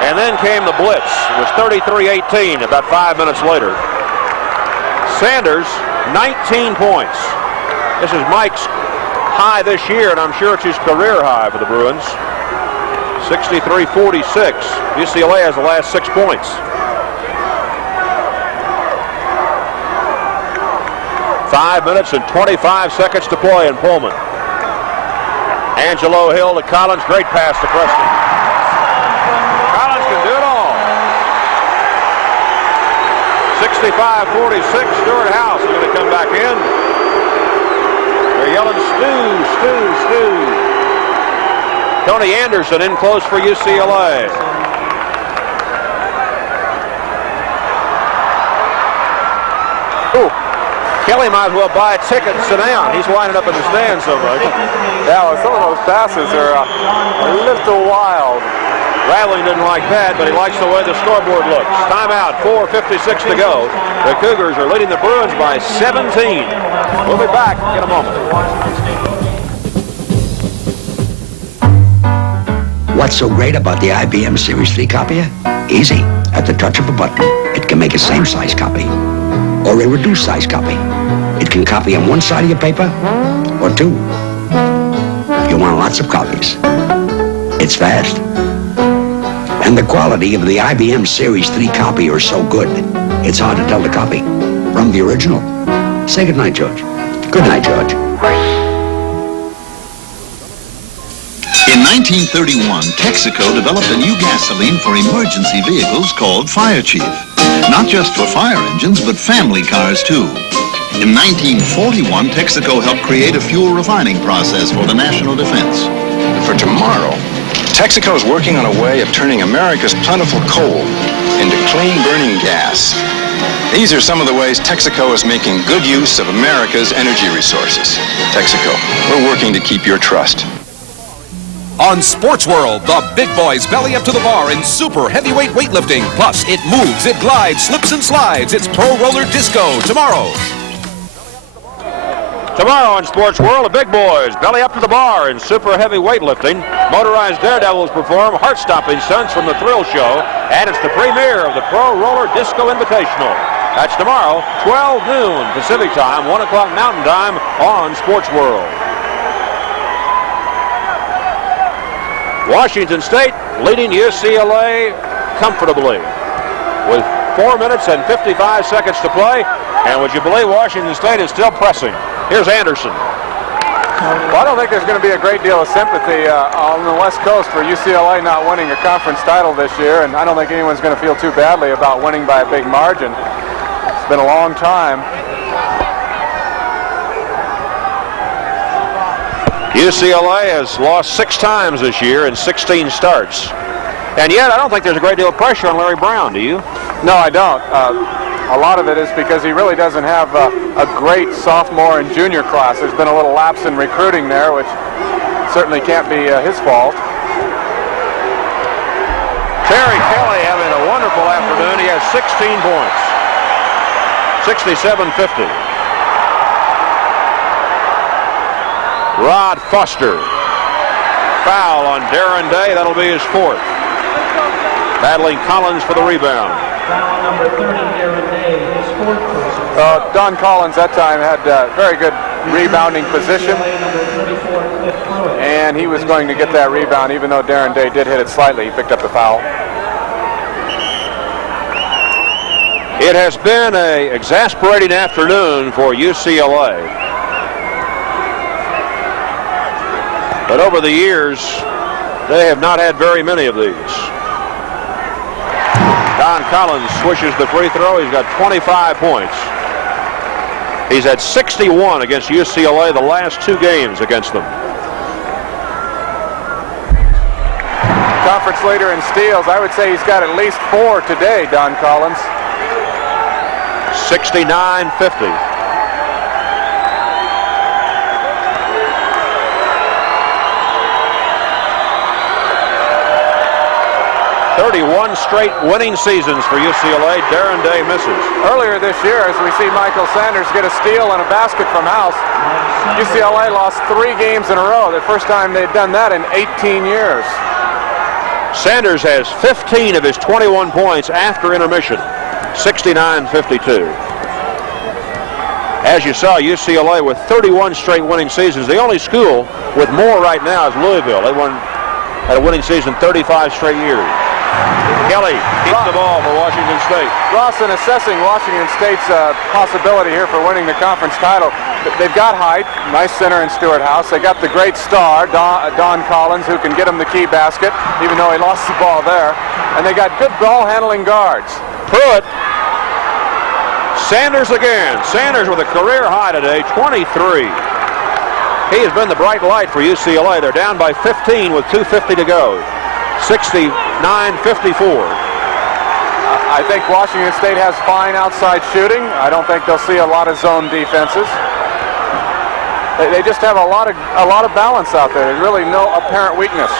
And then came the blitz. It was 33-18 about 5 minutes later. Sanders, 19 points. This is Mike's high this year, and I'm sure it's his career high for the Bruins. 63-46. UCLA has the last 6 points. Five minutes and 25 seconds to play in Pullman. Angelo Hill to Collins. Great pass to Preston. Collins can do it all. 65-46. Stuart House is going to come back in. They're yelling, Stu, Stu, Stu. Tony Anderson in close for UCLA. Ooh. Kelly might as well buy a ticket and sit down. He's winding up in the stands so much. Yeah, well, some of those passes are a little wild. Rattling didn't like that, but he likes the way the scoreboard looks. Timeout, 4:56 to go. The Cougars are leading the Bruins by 17. We'll be back in a moment. What's so great about the IBM Series 3 copier? Easy. At the touch of a button, it can make a same-size copy or a reduced-size copy. It can copy on one side of your paper or 2. If you want lots of copies, it's fast. And the quality of the IBM Series 3 copier is so good, it's hard to tell the copy from the original. Say goodnight, George. Good night, George. In 1931, Texaco developed a new gasoline for emergency vehicles called Fire Chief. Not just for fire engines, but family cars, too. In 1941, Texaco helped create a fuel refining process for the national defense. For tomorrow, Texaco is working on a way of turning America's plentiful coal into clean burning gas. These are some of the ways Texaco is making good use of America's energy resources. Texaco, we're working to keep your trust. On Sports World, the big boys belly up to the bar in super heavyweight weightlifting. Plus, it moves, it glides, slips and slides. It's Pro Roller Disco tomorrow. Tomorrow on Sports World, the big boys belly up to the bar in super heavy weightlifting. Motorized daredevils perform heart-stopping stunts from the Thrill Show, and it's the premiere of the Pro Roller Disco Invitational. That's tomorrow, 12 noon Pacific Time, 1 o'clock Mountain Time on Sports World. Washington State leading UCLA comfortably with 4 minutes and 55 seconds to play. And would you believe Washington State is still pressing? Here's Anderson. Well, I don't think there's going to be a great deal of sympathy on the West Coast for UCLA not winning a conference title this year, and I don't think anyone's going to feel too badly about winning by a big margin. It's been a long time. UCLA has lost 6 times this year in 16 starts. And yet, I don't think there's a great deal of pressure on Larry Brown, do you? No, I don't. A lot of it is because he really doesn't have a great sophomore and junior class. There's been a little lapse in recruiting there, which certainly can't be his fault. Terry Kelly having a wonderful afternoon. He has 16 points. 67-50. Rod Foster Foul on Darren Day. That'll be his fourth. Battling Collins for the rebound. Foul number 30, Darren Day, his fourth personal. Don Collins that time had very good rebounding position. And he was going to get that rebound, even though Darren Day did hit it slightly. He picked up the foul. It has been an exasperating afternoon for UCLA. But over the years, they have not had very many of these. Don Collins swishes the free throw. He's got 25 points. He's had 61 against UCLA the last two games against them. Conference leader in steals. I would say he's got at least 4 today, Don Collins. 69-50. "31 straight winning seasons for UCLA. Darren Day misses." Earlier this year, as we see Michael Sanders get a steal and a basket from House, UCLA lost 3 games in a row. The first time they'd done that in 18 years. Sanders has 15 of his 21 points after intermission. 69-52. As you saw, UCLA with 31 straight winning seasons. The only school with more right now is Louisville. They had a winning season 35 straight years. Kelly keeps the ball for Washington State. Ross, in assessing Washington State's possibility here for winning the conference title, they've got height, nice center in Stuart House. They got the great star, Don Collins, who can get him the key basket, even though he lost the ball there. And they got good ball-handling guards. Pruitt. Sanders again. Sanders with a career high today, 23. He has been the bright light for UCLA. They're down by 15 with 2:50 to go. 69-54. I think Washington State has fine outside shooting. I don't think they'll see a lot of zone defenses. They just have a lot of balance out there. There's really no apparent weakness.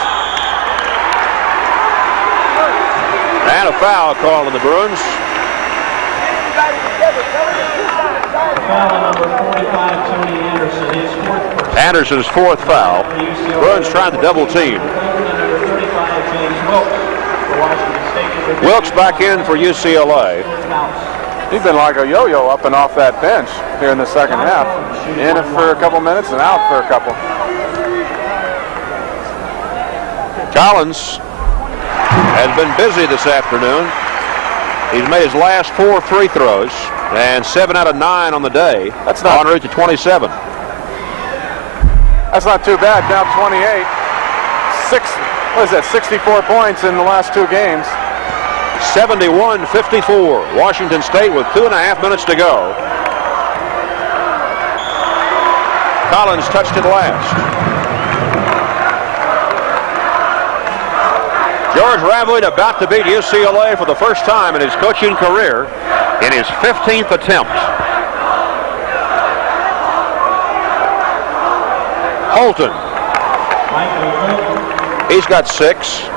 And a foul called on the Bruins. Foul on number 45, Tony Anderson, his fourth personal. Anderson's fourth foul. Bruins trying to double team. Wilkes back in for UCLA. He's been like a yo-yo up and off that bench here in the second half. In it for a couple minutes and out for a couple. Collins has been busy this afternoon. He's made his last 4 free throws and 7 out of 9 on the day. That's not en route to 27. That's not too bad. Now 28. 64 points in the last 2 games. 71-54. Washington State with 2.5 minutes to go. Collins touched it last. George Raveling about to beat UCLA for the first time in his coaching career in his 15th attempt. Holton. He's got 6.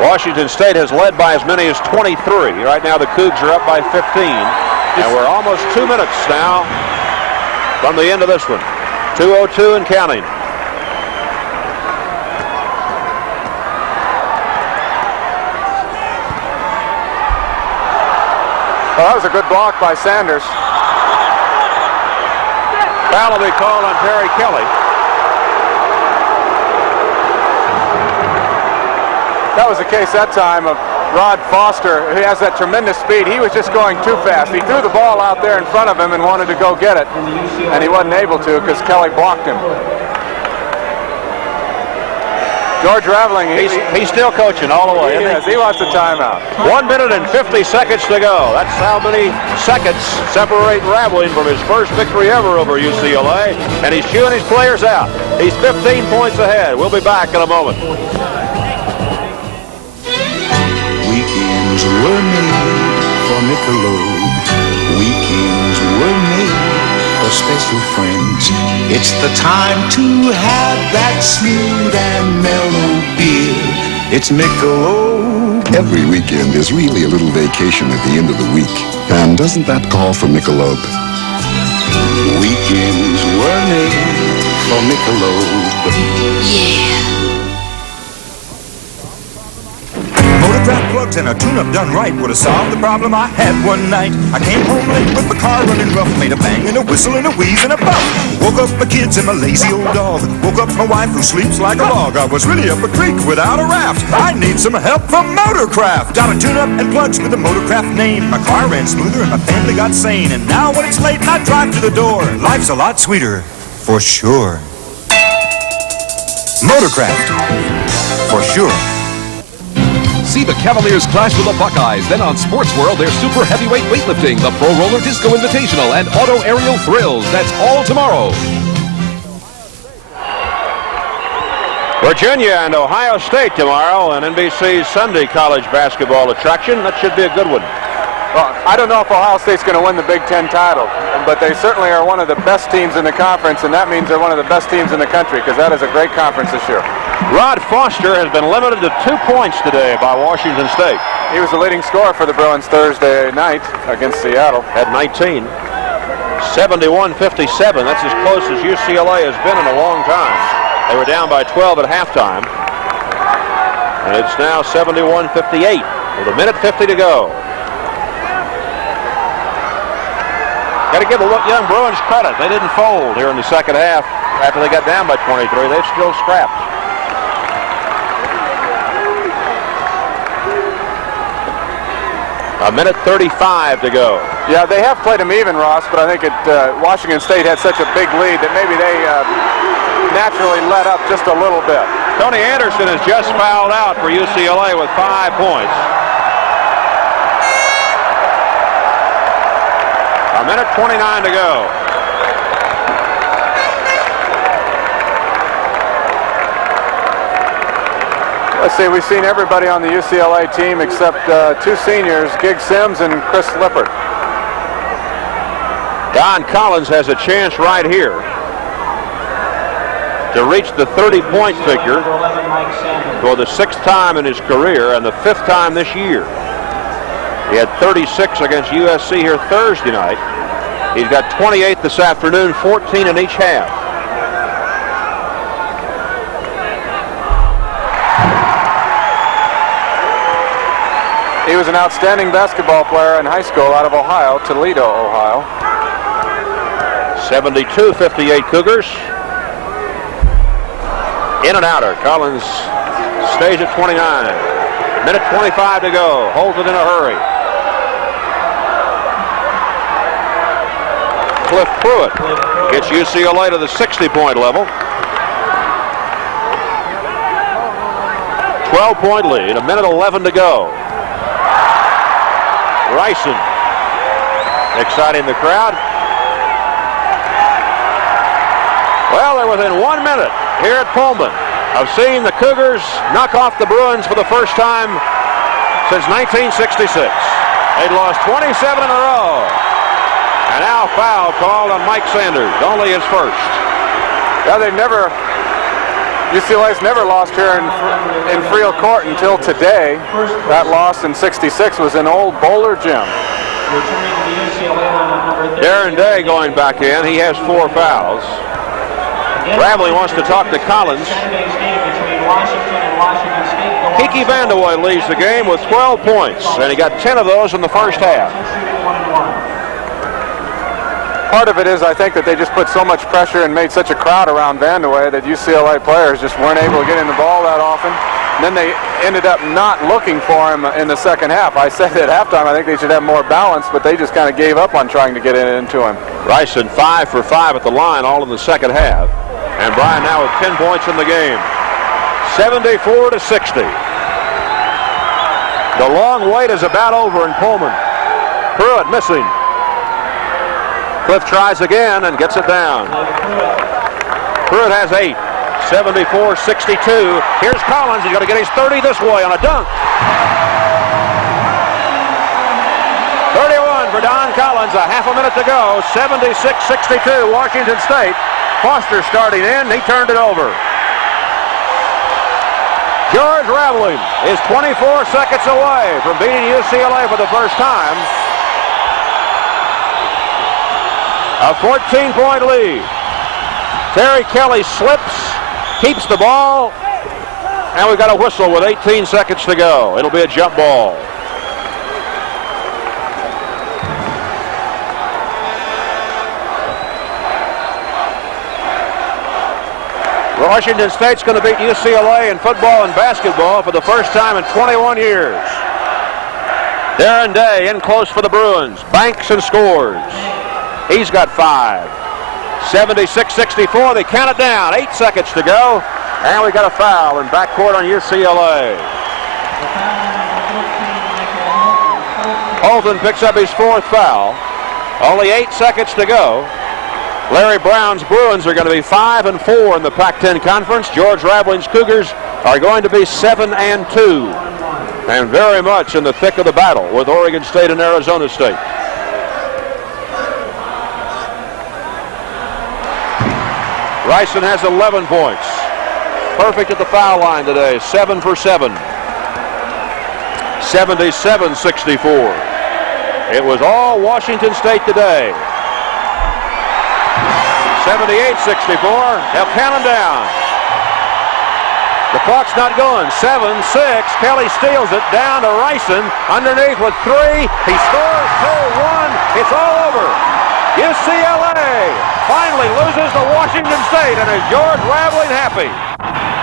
Washington State has led by as many as 23. Right now the Cougs are up by 15. And we're almost 2 minutes now from the end of this one. 2:02 and counting. Well, that was a good block by Sanders. Foul will be called on Terry Kelly. That was the case that time of Rod Foster, who has that tremendous speed. He was just going too fast. He threw the ball out there in front of him and wanted to go get it, and he wasn't able to because Kelly blocked him. George Raveling, he's still coaching all the way. He wants a timeout. 1 minute and 50 seconds to go. That's how many seconds separate Raveling from his first victory ever over UCLA, and he's chewing his players out. He's 15 points ahead. We'll be back in a moment. Weekends were made for Michelob. Weekends were made for special friends. It's the time to have that smooth and mellow beer. It's Michelob. Every weekend is really a little vacation at the end of the week. And doesn't that call for Michelob? Weekends were made for Michelob. Yeah. Motorcraft plugs and a tune-up done right would have solved the problem I had one night. I came home late with my car running rough, made a bang and a whistle and a wheeze and a puff. Woke up my kids and my lazy old dog. Woke up my wife who sleeps like a log. I was really up a creek without a raft. I need some help from Motorcraft. Got a tune-up and plugs with the Motorcraft name. My car ran smoother and my family got sane. And now when it's late and I drive to the door, life's a lot sweeter, for sure. Motorcraft, for sure. See the Cavaliers clash with the Buckeyes. Then on Sports World, their super heavyweight weightlifting, the Pro Roller Disco Invitational, and Auto Aerial Thrills. That's all tomorrow. Virginia and Ohio State tomorrow on NBC's Sunday college basketball attraction. That should be a good one. Well, I don't know if Ohio State's going to win the Big Ten title, but they certainly are one of the best teams in the conference, and that means they're one of the best teams in the country, because that is a great conference this year. Rod Foster has been limited to 2 points today by Washington State. He was the leading scorer for the Bruins Thursday night against Seattle. Had 19. 71-57. That's as close as UCLA has been in a long time. They were down by 12 at halftime. And it's now 71-58 with 1:50 to go. Got to give the young Bruins credit. They didn't fold here in the second half after they got down by 23. They've still scrapped. A 1:35 to go. Yeah, they have played them even, Ross, but I think Washington State had such a big lead that maybe they naturally let up just a little bit. Tony Anderson has just fouled out for UCLA with 5 points. A 1:29 to go. Let's see, we've seen everybody on the UCLA team except 2 seniors, Gig Sims and Chris Lippert. Don Collins has a chance right here to reach the 30-point figure for the 6th time in his career and the 5th time this year. He had 36 against USC here Thursday night. He's got 28 this afternoon, 14 in each half. He was an outstanding basketball player in high school out of Ohio, Toledo, Ohio. 72-58 Cougars. In and outer. Collins stays at 29. 1:25 to go. Holds it in a hurry. Cliff Pruitt gets UCLA to the 60-point level. 12-point lead. 1:11 to go. Ryson exciting the crowd. Well, they're within 1 minute here at Pullman of seeing the Cougars knock off the Bruins for the first time since 1966. They'd lost 27 in a row. And now foul called on Mike Sanders, only his first. Yeah, UCLA's never lost here in Friel Court until today. That loss in '66 was in Old Bowler Gym. Darren Day going back in. He has 4 fouls. Bradley wants to talk to Collins. Kiki Vandewoy leads the game with 12 points, and he got 10 of those in the first half. Part of it is, I think, that they just put so much pressure and made such a crowd around Vandewoy that UCLA players just weren't able to get in the ball that often. And then they ended up not looking for him in the second half. I said at halftime I think they should have more balance, but they just kind of gave up on trying to get into him. Ryson 5 for 5 at the line, all in the second half. And Bryan now with 10 points in the game. 74-60. The long wait is about over in Pullman. Pruitt missing. Cliff tries again and gets it down. Pruitt has 8. 74-62. Here's Collins. He's going to get his 30 this way on a dunk. 31 for Don Collins. A half a minute to go. 76-62. Washington State. Foster starting in. He turned it over. George Raveling is 24 seconds away from beating UCLA for the first time. A 14-point lead. Terry Kelly slips, keeps the ball, and we've got a whistle with 18 seconds to go. It'll be a jump ball. Washington State's going to beat UCLA in football and basketball for the first time in 21 years. Darren Day in close for the Bruins. Banks and scores. He's got 5. 76-64. They count it down. 8 seconds to go. And we got a foul in backcourt on UCLA. Holton picks up his 4th foul. Only 8 seconds to go. Larry Brown's Bruins are going to be 5-4 in the Pac-10 Conference. George Raveling's Cougars are going to be 7-2. And very much in the thick of the battle with Oregon State and Arizona State. Ryson has 11 points. Perfect at the foul line today. 7 for 7. 77-64. It was all Washington State today. 78-64. They'll count them down. The clock's not going. 7-6. Kelly steals it down to Ryson. Underneath with 3. He scores 2-1. It's all over. UCLA finally loses to Washington State, and is George Raveling happy?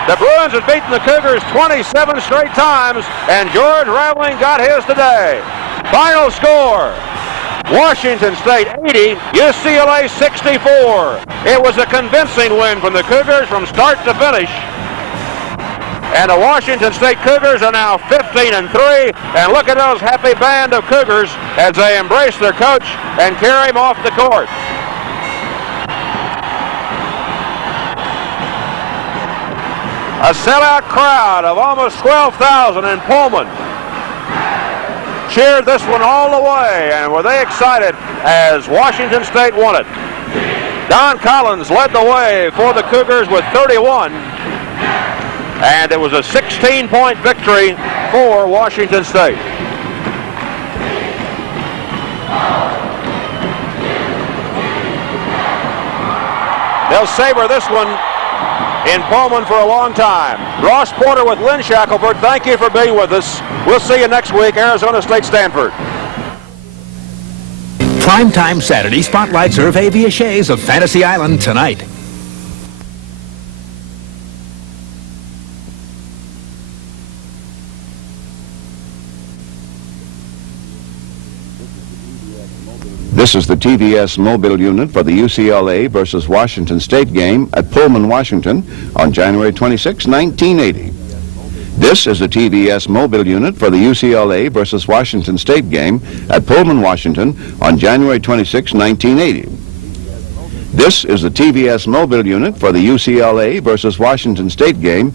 The Bruins have beaten the Cougars 27 straight times, and George Raveling got his today. Final score: Washington State 80, UCLA 64. It was a convincing win from the Cougars from start to finish. And the Washington State Cougars are now 15-3. And look at those happy band of Cougars as they embrace their coach and carry him off the court. A sellout crowd of almost 12,000 in Pullman cheered this one all the way, and were they excited as Washington State won it. Don Collins led the way for the Cougars with 31, and it was a 16-point victory for Washington State. They'll savor this one in Pullman for a long time. Ross Porter with Lynn Shackelford, thank you for being with us. We'll see you next week, Arizona State Stanford. Primetime Saturday spotlights Hervé Villachez of Fantasy Island tonight. This is the TVS mobile unit for the UCLA versus Washington State game at Pullman, Washington on January 26, 1980. This is the TVS mobile unit for the UCLA versus Washington State game at Pullman, Washington on January 26, 1980. This is the TVS mobile unit for the UCLA versus Washington State game